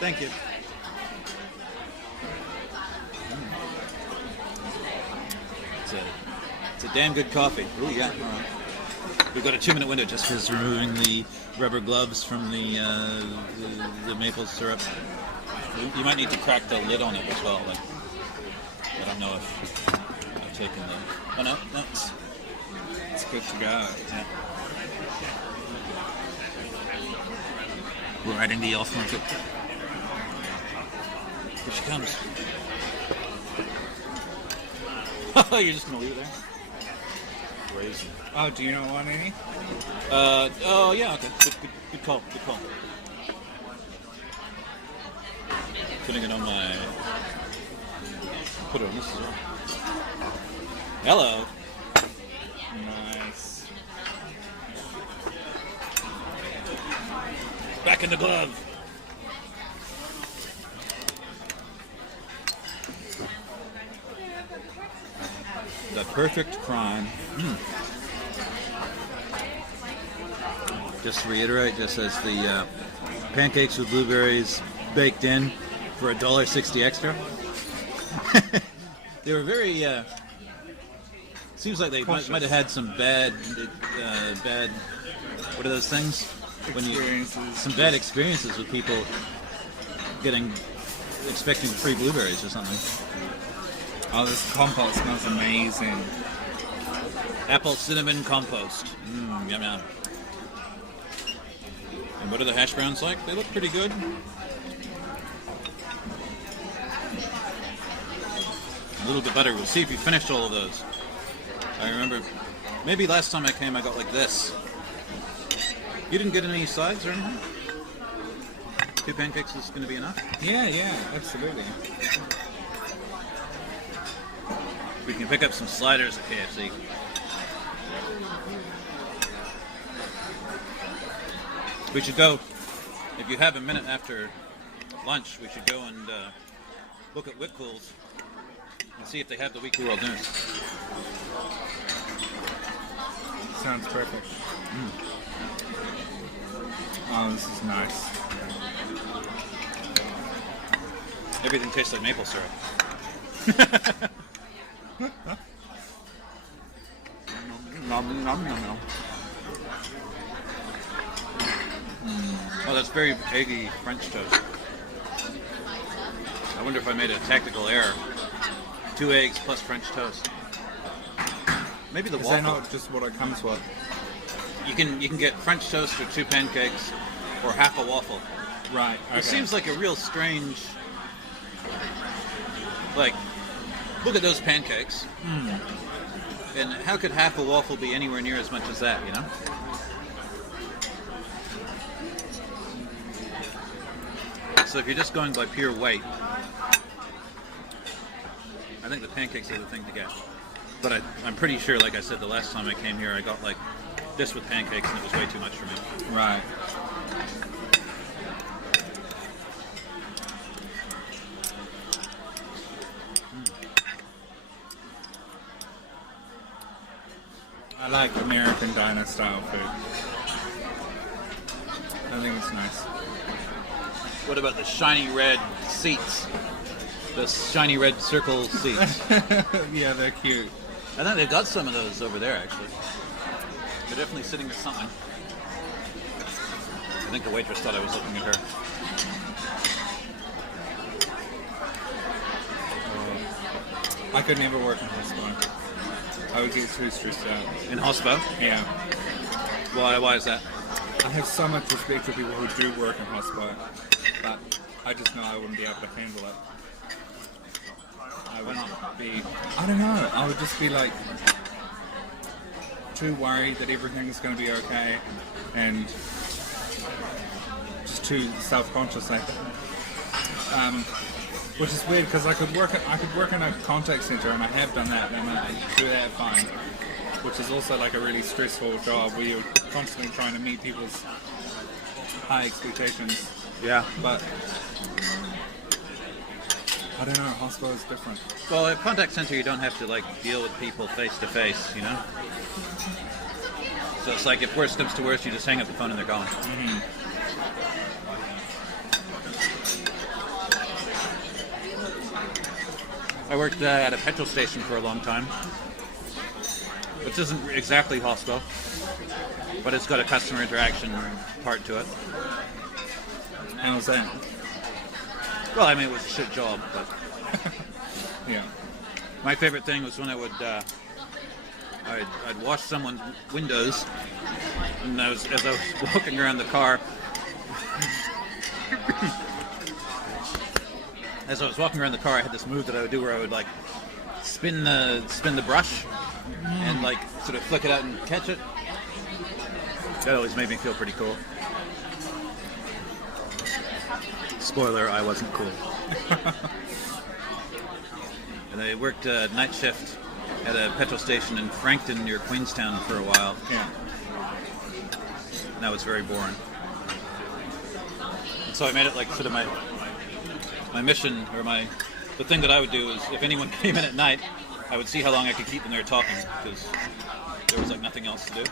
Thank you. It's a damn good coffee. Oh yeah. All right. We've got a 2-minute window just because removing the rubber gloves from the maple syrup. You might need to crack the lid on it as well. Like, I don't know if I've taken the. Oh no, It's good to go. yeah. We're riding the off market. Here she comes. You're just gonna leave it there? Crazy. Oh, do you not want any? Oh yeah, okay. Good call. Putting it on my. Put it on this as well. Hello. Nice. Back in the glove. The perfect crime. Just to reiterate, just as the pancakes with blueberries baked in for $1.60 extra. They were very. Seems like they might have had some bad. What are those things? Some bad experiences with people expecting free blueberries or something. Oh, this compote smells amazing. Apple cinnamon compost. Yum yum. And what are the hash browns like? They look pretty good. A little bit better. We'll see if you finished all of those. I remember, maybe last time I came I got like this. You didn't get any sides or anything? 2 pancakes is going to be enough? Yeah, absolutely. We can pick up some sliders at KFC. We should go, if you have a minute after lunch, we should go and look at Whitcool's and see if they have the weekly world news. Sounds perfect. Oh, this is nice. Everything tastes like maple syrup. Nom, nom, nom, nom. Oh, that's very eggy French toast. I wonder if I made a tactical error. 2 eggs plus French toast. Maybe the Is waffle. that not just what it comes with? You can get French toast or 2 pancakes or half a waffle. Right. Okay. It seems like a real strange. Like, look at those pancakes. And how could half a waffle be anywhere near as much as that? You know. So if you're just going by pure weight, I think the pancakes are the thing to get. But I'm pretty sure, like I said, the last time I came here, I got like this with pancakes, and it was way too much for me. Right. I like American diner style food. I think it's nice. What about the shiny red seats? The shiny red circle seats. Yeah, they're cute. I think they've got some of those over there, actually. They're definitely sitting at something. I think the waitress thought I was looking at her. I could never work in hospital. I would get too stressed out. In hospo? Yeah. Why is that? I have so much respect for people who do work in hospital, but I just know I wouldn't be able to handle it. I would not be... I don't know. I would just be like too worried that everything's going to be okay, and just too self-conscious, I think. Which is weird because I could work in a contact center, and I have done that, and I do that fine. Which is also like a really stressful job where you're constantly trying to meet people's high expectations. Yeah. But I don't know, hospital is different. Well, at contact center, you don't have to like deal with people face to face, you know. So it's like if worst comes to worst, you just hang up the phone and they're gone. Mm-hmm. I worked at a petrol station for a long time, which isn't exactly hospo, but it's got a customer interaction part to it. How was that? Well, I mean, it was a shit job, but Yeah. my favorite thing was when I would, I'd wash someone's windows, and as I was walking around the car, as I was walking around the car, I had this move that I would do where I would like spin the brush and like sort of flick it out and catch it. That always made me feel pretty cool. Spoiler, I wasn't cool. And I worked night shift at a petrol station in Frankton near Queenstown for a while. Yeah. And that was very boring. And so I made it like sort of my mission, or the thing that I would do is if anyone came in at night, I would see how long I could keep them there talking, because there was like nothing else to do.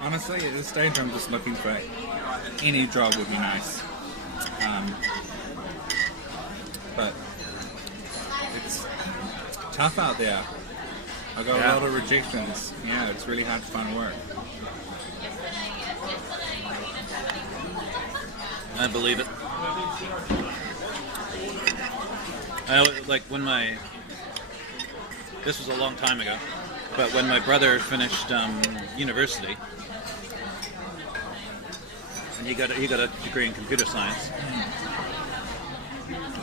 Honestly, at this stage, I'm just looking for any job would be nice. But it's tough out there. I got a lot of rejections. Yeah, it's really hard to find work. I believe it. Like when this was a long time ago, but when my brother finished university, and he got a degree in computer science.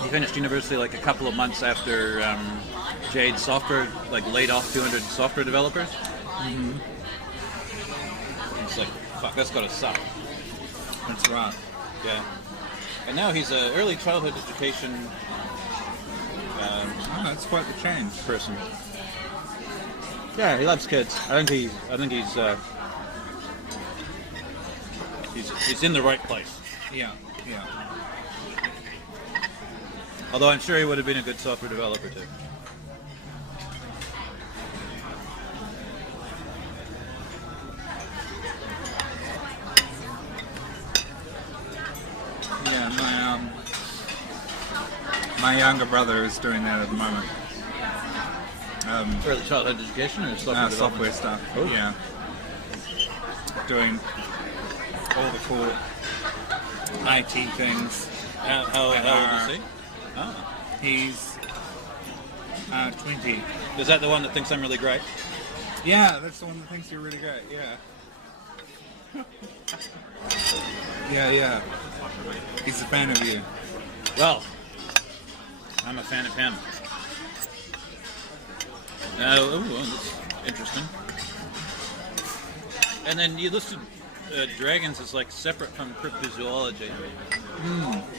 He finished university like a couple of months after Jade Software laid off 200 software developers. Mm-hmm. It's like, fuck, that's gotta suck. That's right. Yeah. And now he's an early childhood education That's quite the change. person. Yeah, he loves kids. I think he's in the right place. Yeah, yeah. Although I'm sure he would have been a good software developer too. Yeah, my younger brother is doing that at the moment. Early childhood education or software Software development? stuff. Oh. Yeah. Doing all the cool IT things. How old is he? Oh. He's 20. Is that the one that thinks I'm really great? Yeah, that's the one that thinks you're really great. Yeah. Yeah. He's a fan of you. Well, I'm a fan of him. That's interesting. And then you listed dragons as separate from cryptozoology.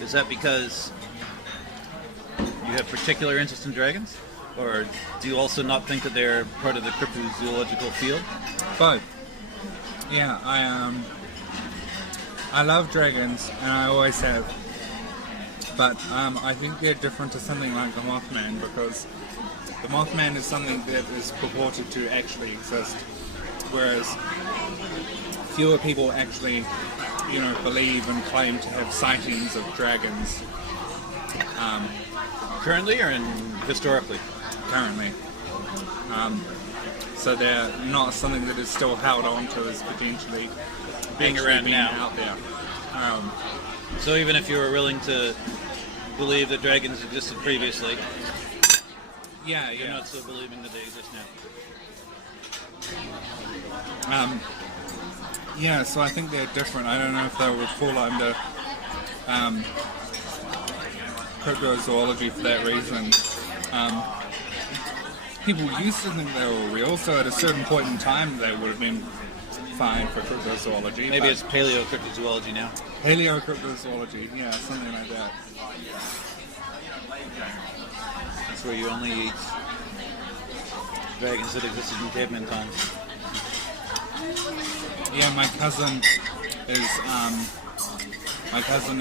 Is that because you have particular interest in dragons? Or do you also not think that they're part of the cryptozoological field? Both. Yeah, I love dragons, and I always have. But I think they're different to something like the Mothman, because the Mothman is something that is purported to actually exist, whereas fewer people actually, believe and claim to have sightings of dragons. Currently or historically? Currently. So they're not something that is still held on to as potentially Being around now. out there. So even if you were willing to believe that dragons existed previously, Yeah, you're yeah. not still believing that they exist now. Yeah, so I think they're different. I don't know if they would fall under cryptozoology for that reason. People used to think they were real, so at a certain point in time they would have been fine for cryptozoology. Maybe it's paleocryptozoology now. paleocryptozoology, yeah, something like that. That's where you only eat dragons that existed in caveman times. Yeah, my cousin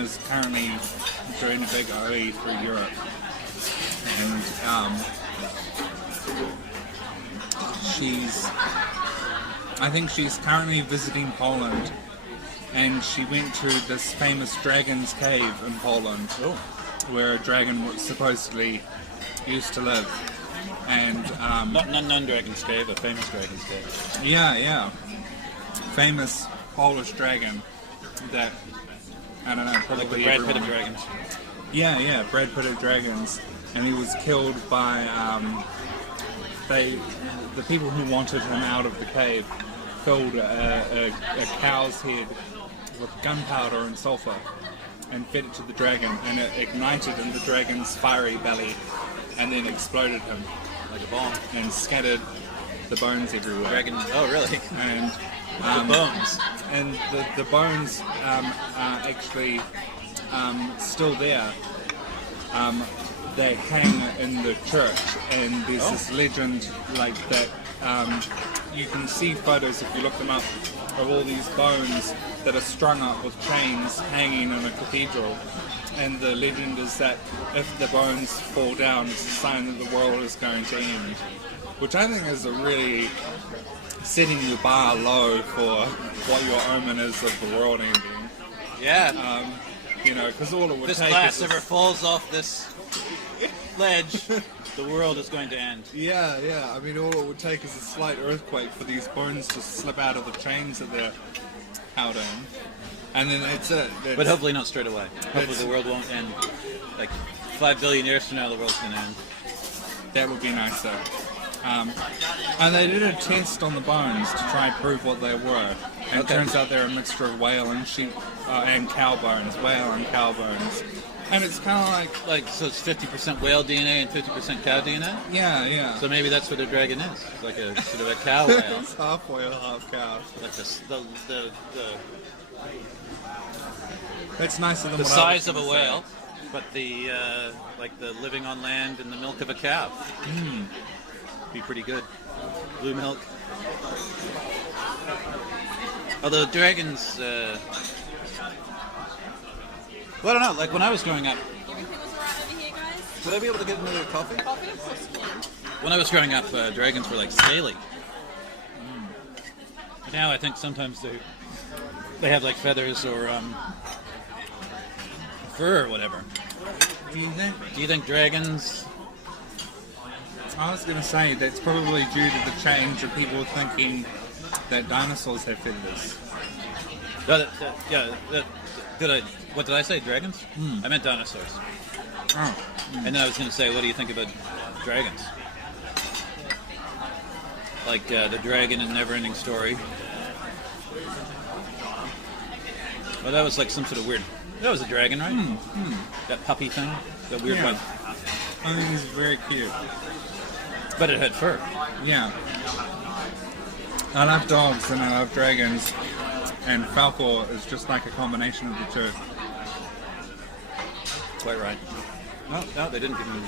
is currently doing a big OE through Europe, and I think she's currently visiting Poland, and she went to this famous dragon's cave in Poland, where a dragon supposedly used to live, and Not an unknown dragon's cave, a famous dragon's cave. yeah, famous Polish dragon that, I don't know, probably Like the Brad Pitt of everyone- dragons. Yeah, Brad Pitt of dragons, and he was killed by the people who wanted him out of the cave filled a cow's head with gunpowder and sulfur and fed it to the dragon, and it ignited in the dragon's fiery belly and then exploded him Like a bomb. and scattered the bones everywhere. Dragon. Oh, really? And The bones. and the bones are actually still there. They hang in the church, and there's this legend like that. You can see photos if you look them up of all these bones that are strung up with chains hanging in a cathedral. And the legend is that if the bones fall down, it's a sign that the world is going to end. Which I think is a really setting your bar low for what your omen is of the world ending. Yeah. Because all it would This take glass is ever falls off this ledge, the world is going to end. Yeah. I mean, all it would take is a slight earthquake for these bones to slip out of the chains that they're held in, and then it's it. But hopefully not straight away. Hopefully the world won't end. Like 5 billion years from now, the world's going to end. That would be nice, though. And they did a test on the bones to try and prove what they were. And it turns out they're a mixture of whale and sheep and cow bones. Whale and cow bones. And it's kind of like... So it's 50% whale DNA and 50% cow DNA? Yeah. So maybe that's what a dragon is. It's like a sort of a cow whale. It's half whale, half cow. Like the That's nicer than the what I size was of a gonna whale, but the like the living on land in the milk of a cow. Be pretty good. Blue milk. Although dragons, well, I don't know. Like when I was growing up, Everything was alright over here, guys. would I be able to get another coffee? Coffee, of course you can. When I was growing up, dragons were like scaly. Now I think sometimes they have like feathers or fur or whatever. Do you think? Do you think dragons? I was going to say that's probably due to the change of people thinking that dinosaurs have feathers. What did I say? Dragons? I meant dinosaurs. Oh. And then I was going to say, what do you think about dragons? Like the dragon in Neverending Story. Well, that was like some sort of weird... That was a dragon, right? That puppy thing? That weird one. I think he's very cute. But it had fur. Yeah. I love dogs and I love dragons. And Falcor is just like a combination of the two. Quite right. No, they didn't give me...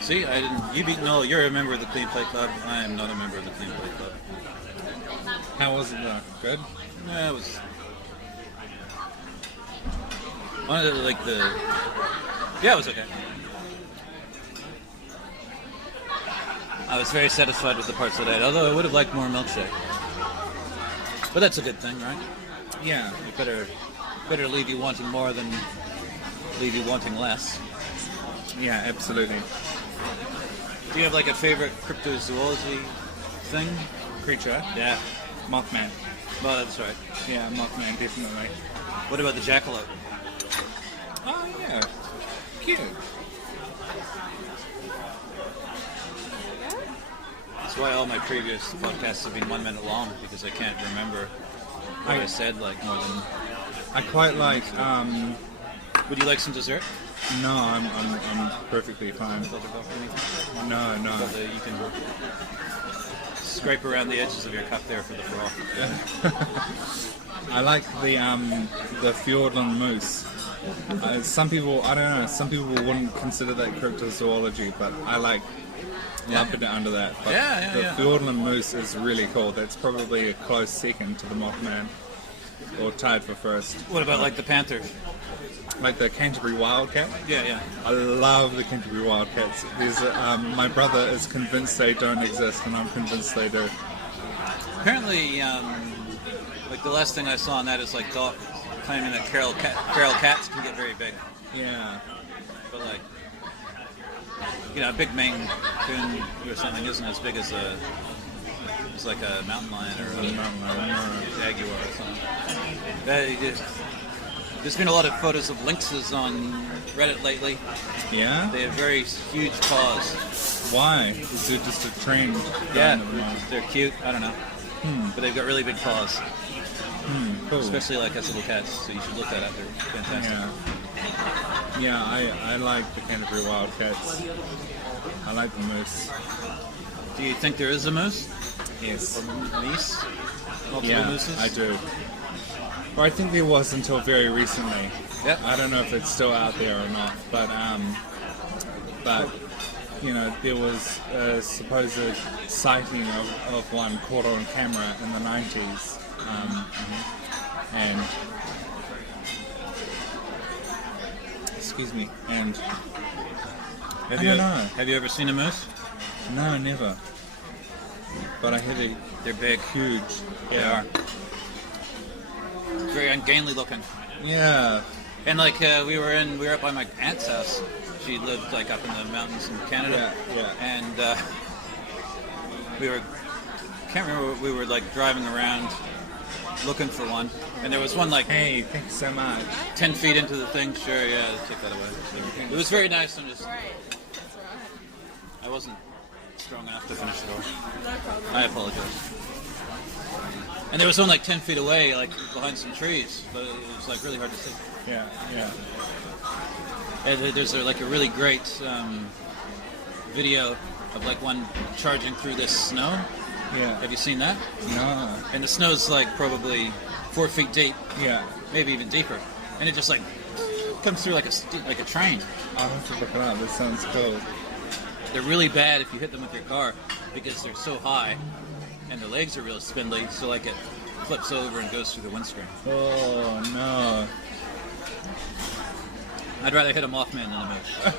See, I didn't... You beat... No, you're a member of the Clean Play Club. I am not a member of the Clean Play Club. How was it though? Good? Yeah, it was... One of the, like the... Yeah, it was okay. I was very satisfied with the parts that I had, although I would have liked more milkshake. But that's a good thing, right? Yeah. You better leave you wanting more than leave you wanting less. Yeah, absolutely. Do you have like a favorite cryptozoology thing? Creature? Yeah. Mothman. Well, that's right. Yeah, Mothman, definitely. What about the jackalope? Oh, yeah. Cute. That's why all my previous podcasts have been 1 minute long, because I can't remember what I said like more than... I quite like, Would you like some dessert? no, I'm perfectly fine. No. You can scrape around the edges of your cup there for the froth. I like the Fjordland moose. Some people, I don't know, some people wouldn't consider that cryptozoology, but I like lumping it under that. But the Fjordland moose is really cool. That's probably a close second to the Mothman, or tied for first. What about like the panther? Like the Canterbury Wildcat? Yeah. I love the Canterbury Wildcats. There's my brother is convinced they don't exist, and I'm convinced they do. Apparently, like the last thing I saw on that is like claiming that feral cats can get very big. Yeah. But like, a big Maine Coon or something isn't as big as it's like a mountain lion or a jaguar or something. There's been a lot of photos of lynxes on Reddit lately. Yeah? They have very huge paws. Why? Is it just a trend? Yeah, they're cute. I don't know. But they've got really big paws. Cool. Especially like as little cats, so you should look that up. They're fantastic. Yeah, I like the Canterbury Wildcats. I like the moose. Do you think there is a moose? Yes. Or meese? Multiple mooses? I do. Well, I think there was until very recently. Yep. I don't know if it's still out there or not, but there was a supposed sighting of one caught on camera in the 90s. And excuse me. And I don't know. Have you ever seen a moose? No, never. but I hear They're big. huge. They are. Very ungainly looking. Yeah. And like we were up by my aunt's house. She lived like up in the mountains in Canada. Yeah. And can't remember, we were like driving around looking for one. And there was one like Hey, thanks so much. 10 feet into the thing. Sure, yeah, take that away. It was very nice. I'm just, Right. That's right. I wasn't strong enough to finish the door. No problem. I apologize. And there was one like 10 feet away, like behind some trees, but it was like really hard to see. Yeah. And there's like a really great video of like one charging through this snow. Yeah. Have you seen that? No. And the snow's like probably 4 feet deep, Yeah. maybe even deeper, and it just like comes through like a train. I'll have to look it up. That sounds cool. They're really bad if you hit them with your car because they're so high, and the legs are real spindly. So like it flips over and goes through the windscreen. Oh no. I'd rather hit a Mothman than a moose.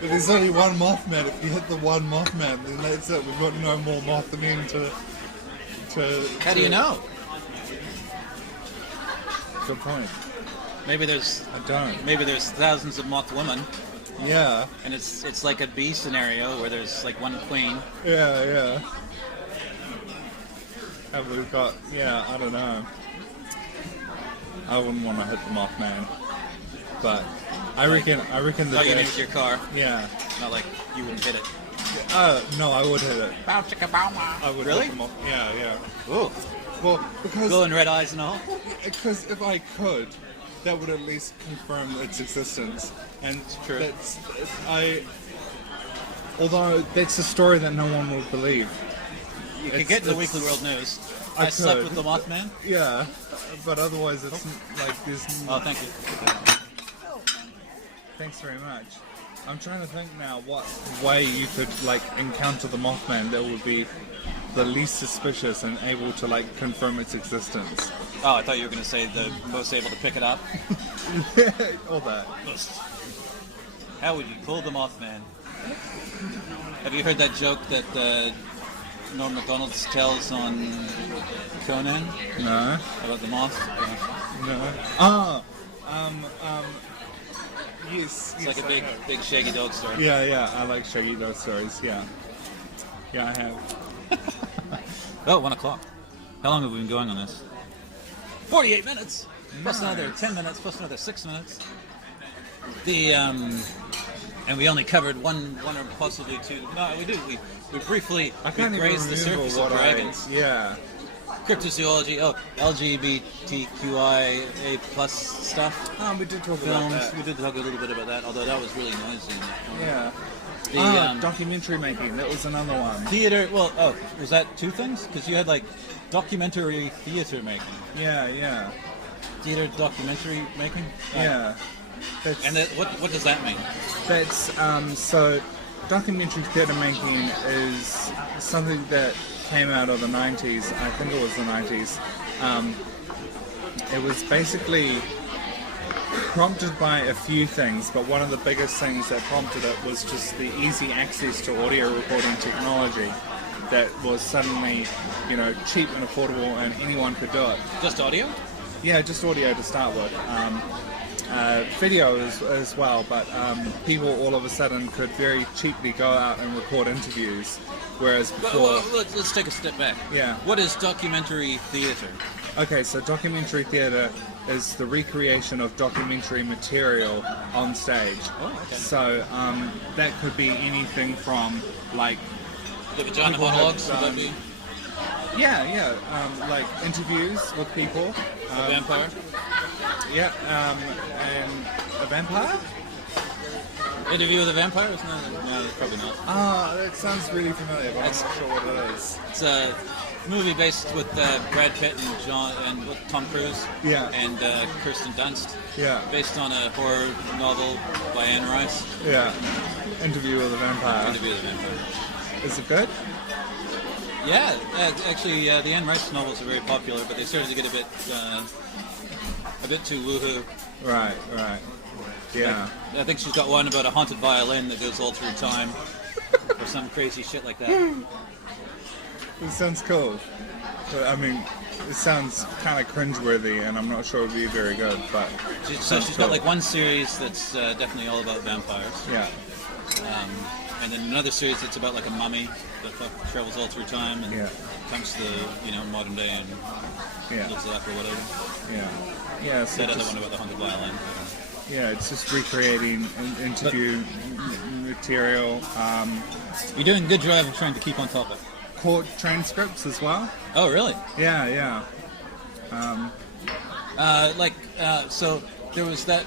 But there's only one Mothman. If you hit the one Mothman, then that's it. We've got no more Mothman to. How do you know? Good point. Maybe there's I don't. thousands of moth women, Yeah. and it's like a bee scenario where there's like one queen. Yeah. Have we got? Yeah, I don't know. I wouldn't want to hit the Mothman, but I reckon the Oh, you dash- need your car, Yeah. not like you wouldn't hit it. No, I would hit it. Bow chicka bow wow. I would Really? hit the Yeah. Ooh, Well, because glowing red eyes and all. if I could, that would at least confirm its existence. And True. Although that's a story that no one will believe. You could get in the Weekly World News. I I slept could. with the Mothman. Yeah, but otherwise it's like there's. Oh, thank you. Thanks very much. I'm trying to think now what way you could like encounter the Mothman that would be the least suspicious and able to like confirm its existence. Oh, I thought you were going to say the most able to pick it up. All that. How would you pull the Mothman? Have you heard that joke that Norm Macdonald tells on Conan No. about the moth? No. Ah. Yes. It's like a I big, have. big shaggy dog story. Yeah. I like shaggy dog stories. Yeah. Yeah, I have. Oh, 1 o'clock. How long have we been going on this? 48 minutes. Plus another Nice. 10 minutes. Plus another 6 minutes. And we only covered one or possibly two. No, we did. We briefly I can't even grazed the remember surface what of dragons. Yeah. Cryptozoology. Oh, LGBTQIA plus stuff. Oh, we did talk about Films. that. We did talk a little bit about that, although that was really noisy. Yeah. The documentary making. That was another one. theater. Well, oh, was that two things? Because you had like documentary theater making, Yeah. theater documentary making. Yeah. That's, And what does that mean? that's so documentary theatre making is something that came out of the 90s. I think it was the 90s. It was basically prompted by a few things, but one of the biggest things that prompted it was just the easy access to audio recording technology that was suddenly, cheap and affordable and anyone could do it. Just audio? Yeah, just audio to start with. Video as well, but people all of a sudden could very cheaply go out and record interviews, whereas before... Well, let's take a step back. Yeah. What is documentary theater? Okay, so documentary theatre is the recreation of documentary material on stage. Oh, okay. So that could be anything from like... The vagina People have monologues, would that done- be? like interviews with people. A vampire? Yeah, and a vampire? Interview with a vampire? No, probably not. That sounds really familiar, but I'm not sure what it is. It's a movie based with Brad Pitt and with Tom Cruise. Yeah. And Kirsten Dunst. Yeah. Based on a horror novel by Anne Rice. Yeah. Interview with a vampire. Interview with a vampire. Is it good? Yeah, actually, the Anne Rice novels are very popular, but they started to get a bit too woohoo. Right. Yeah. I think she's got one about a haunted violin that goes all through time. or some crazy shit like that. It sounds cool. But, I mean, it sounds kind of cringeworthy, and I'm not sure it would be very good, but... So she's got like one series that's definitely all about vampires. Yeah. And then another series that's about like a mummy that travels all through time and comes to the modern day and lives it up or whatever. Yeah. So that other one about the haunted violin. Yeah, it's just recreating interview material. You're doing a good job of trying to keep on top of it. Court transcripts as well. Oh, really? Yeah. So there was that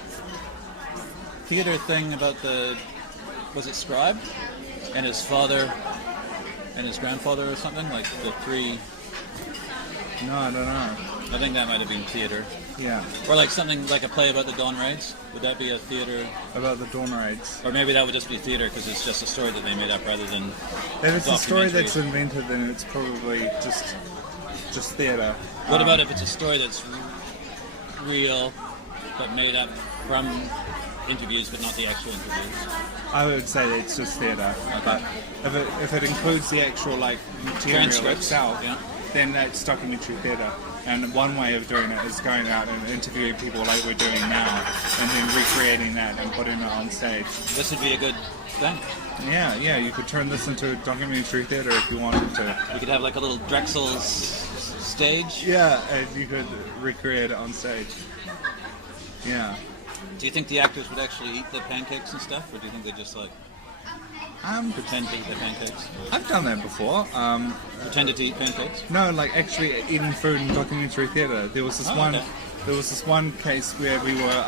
theater thing about was it Scribe? And his father and his grandfather or something? Like the three... No, I don't know. I think that might have been theater. Yeah. Or like something like a play about the Dawn Raids. Would that be a theater? About the Dawn Raids. Or maybe that would just be theater because it's just a story that they made up rather than... If it's a story that's invented, then it's probably just theater. What about if it's a story that's real but made up from interviews but not the actual interviews? I would say that it's just theatre. Okay. But if it includes the actual material transcripts itself, then that's documentary theatre. And one way of doing it is going out and interviewing people like we're doing now, and then recreating that and putting it on stage. This would be a good thing. Yeah. You could turn this into documentary theatre if you wanted to. You could have like a little Drexel's stage. Yeah, and you could recreate it on stage. Yeah. Do you think the actors would actually eat the pancakes and stuff, or do you think they just pretend to eat the pancakes? I've done that before. Pretended to eat pancakes? No, like actually eating food in documentary theatre. There was this one. Okay. There was this one case where we were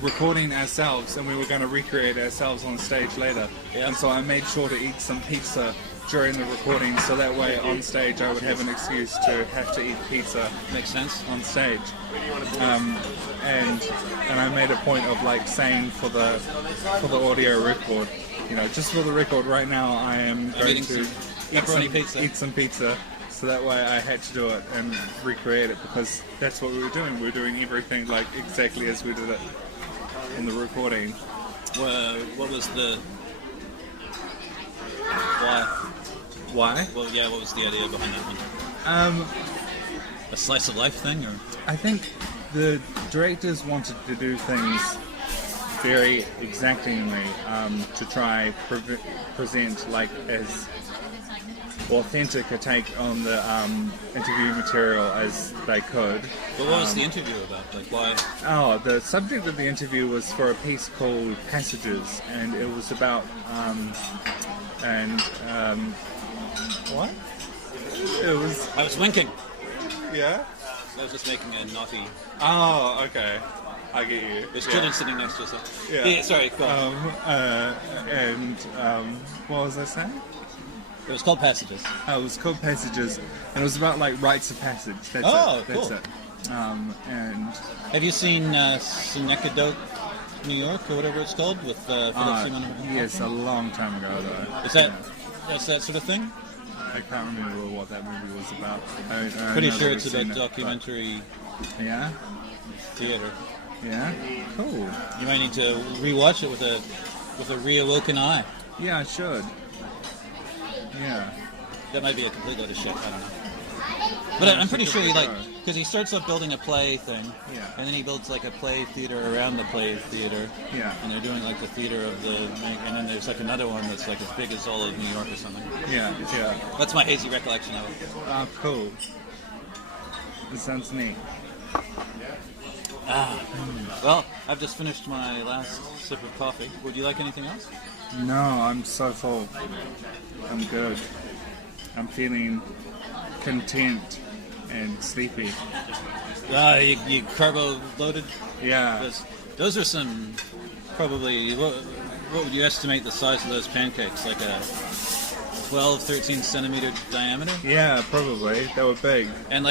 recording ourselves and we were going to recreate ourselves on stage later. Yeah. And so I made sure to eat some pizza during the recording, so that way on stage I would have an excuse to have to eat pizza. Makes sense. On stage. And I made a point of saying for the audio record, just for the record right now I am going to eat some pizza. So that way I had to do it and recreate it because that's what we were doing. We were doing everything exactly as we did it in the recording. What was the... Why? Well, yeah, what was the idea behind that one? A slice of life thing, or? I think the directors wanted to do things very exactingly to try present as authentic a take on the interview material as they could. But what was the interview about? Why? Oh, the subject of the interview was for a piece called Passages, and it was about what? It was. I was winking. Yeah. I was just making a naughty. Oh, okay. I get you. There's children sitting next to us. Yeah. Sorry. Go on. What was I saying? It was called Passages. Oh, it was called Passages, and it was about rites of passage. That's it. That's cool. it. And have you seen Synecdoche, New York, or whatever it's called, with Philip Seymour? Yes, a long time ago though. Is that that's that sort of thing? I can't remember what that movie was about. I Pretty know sure that it's we've about seen it, documentary yeah. theater. Yeah. Cool. You might need to rewatch it with a reawoken eye. Yeah, I should. Yeah. That might be a complete load of shit. I don't know. But I'm pretty sure because he starts off building a play thing, and then he builds a play theater around the play theater, and they're doing the theater of the, and then there's another one that's as big as all of New York or something. Yeah. That's my hazy recollection of it. Oh, cool. It sounds neat. Well, I've just finished my last sip of coffee. Would you like anything else? No, I'm so full. I'm good. I'm feeling content and sleepy. You carbo loaded? Yeah. Those are some, probably, what would you estimate the size of those pancakes? Like a 12, 13 centimeter diameter? Yeah, probably. They were big. And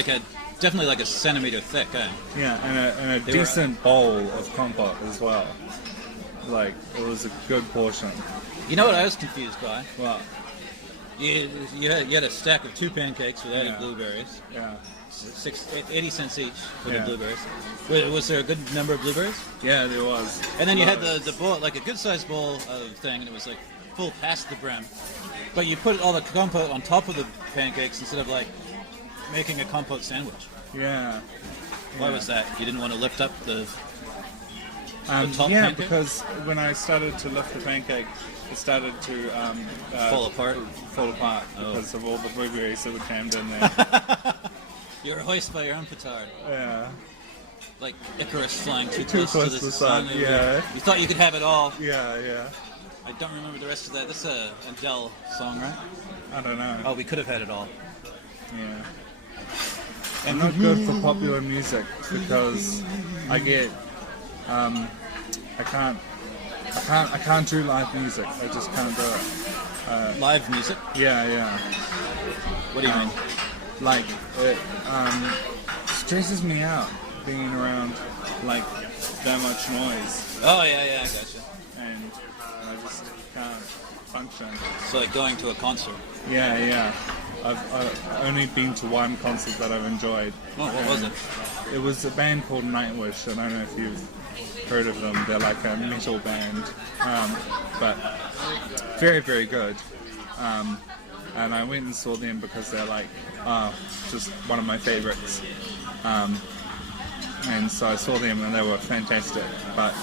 definitely a centimeter thick, eh? Yeah, and a decent bowl of compote as well. It was a good portion. You know what I was confused by? What? You had a stack of 2 pancakes with added blueberries. Yeah. 80 cents each for the blueberries. Was there a good number of blueberries? Yeah, there was. And then you had the bowl, a good sized bowl of thing, and it was full past the brim, but you put all the compote on top of the pancakes instead of like making a compote sandwich. Yeah. Why was that? You didn't want to lift up the top yeah, pancake? because when I started to lift the pancake, it started to Fall apart? Fall apart Oh. because of all the blueberries that were jammed in there. You're hoisted by your own petard. Yeah. Like Icarus flying too Too close to the sun. yeah. You thought you could have it all. Yeah. I don't remember the rest of that. That's a Adele song, right? I don't know. Oh, we could have had it all. Yeah. I'm not good for popular music because I get I can't do live music. I just can't do it. Live music? Yeah. What do you mean? Like it stresses me out being around like that much noise, Oh, yeah, I gotcha. and I just can't function. So like going to a concert. Yeah. I've only been to one concert that I've enjoyed. Oh, what was it? It was a band called Nightwish. I don't know if you've heard of them. They're like a metal band, but very, very good. And I went and saw them because they're like just one of my favorites. And so I saw them and they were fantastic. But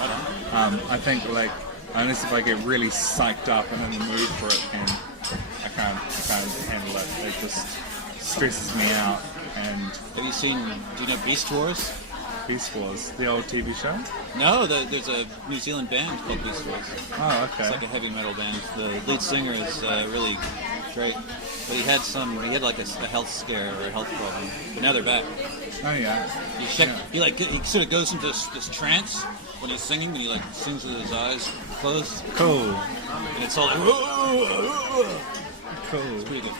I think like unless if I get really psyched up and in the mood for it, and I can't handle it. It just stresses me out. And Have you seen, do you know Beast Wars? Beast Wars, the old TV show. No, there's a New Zealand band called Beast Wars. Oh, okay. It's like a heavy metal band. The lead singer is really great. But he had like a health scare or a health problem. But now they're back. Oh yeah. He sort of goes into this trance when he's singing, and he like sings with his eyes closed. Cool. And it's all like, whoa. Cool. It's pretty good.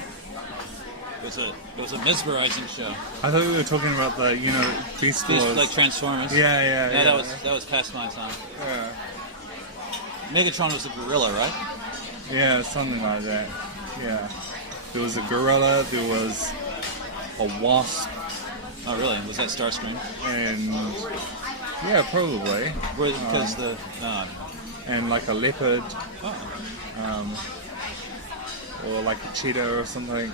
It was a mesmerizing show. I thought we were talking about the Beast These Wars. like Transformers. Yeah. That was past my time. Yeah. Megatron was a gorilla, right? Yeah, something like that. Yeah. There was a gorilla, there was a wasp, Oh, really? Was that Starscream? and yeah, probably. Because And like a leopard, oh. or like a cheetah or something.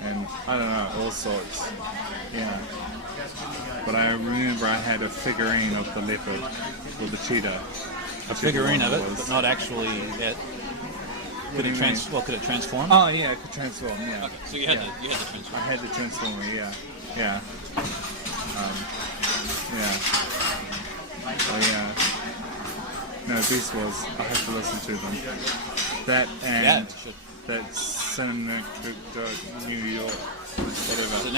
And I don't know, all sorts. Yeah. But I remember I had a figurine of the leopard or the cheetah. A figurine of it, was. but not actually it. Could it transform? Oh yeah, it could transform. Yeah. Okay, so you had Yeah. the I transform. had the transformer. Yeah. Yeah. Yeah. Oh yeah. No, Beast Wars. I have to listen to them. That and Yeah, you should. that Cinema New York, whatever.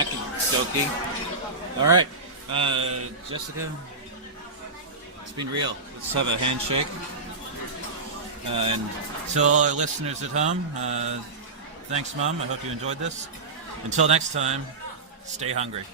Doki. All right, Jessica. It's been real. Let's have a handshake. And to all our listeners at home, thanks, Mom. I hope you enjoyed this. Until next time, stay hungry.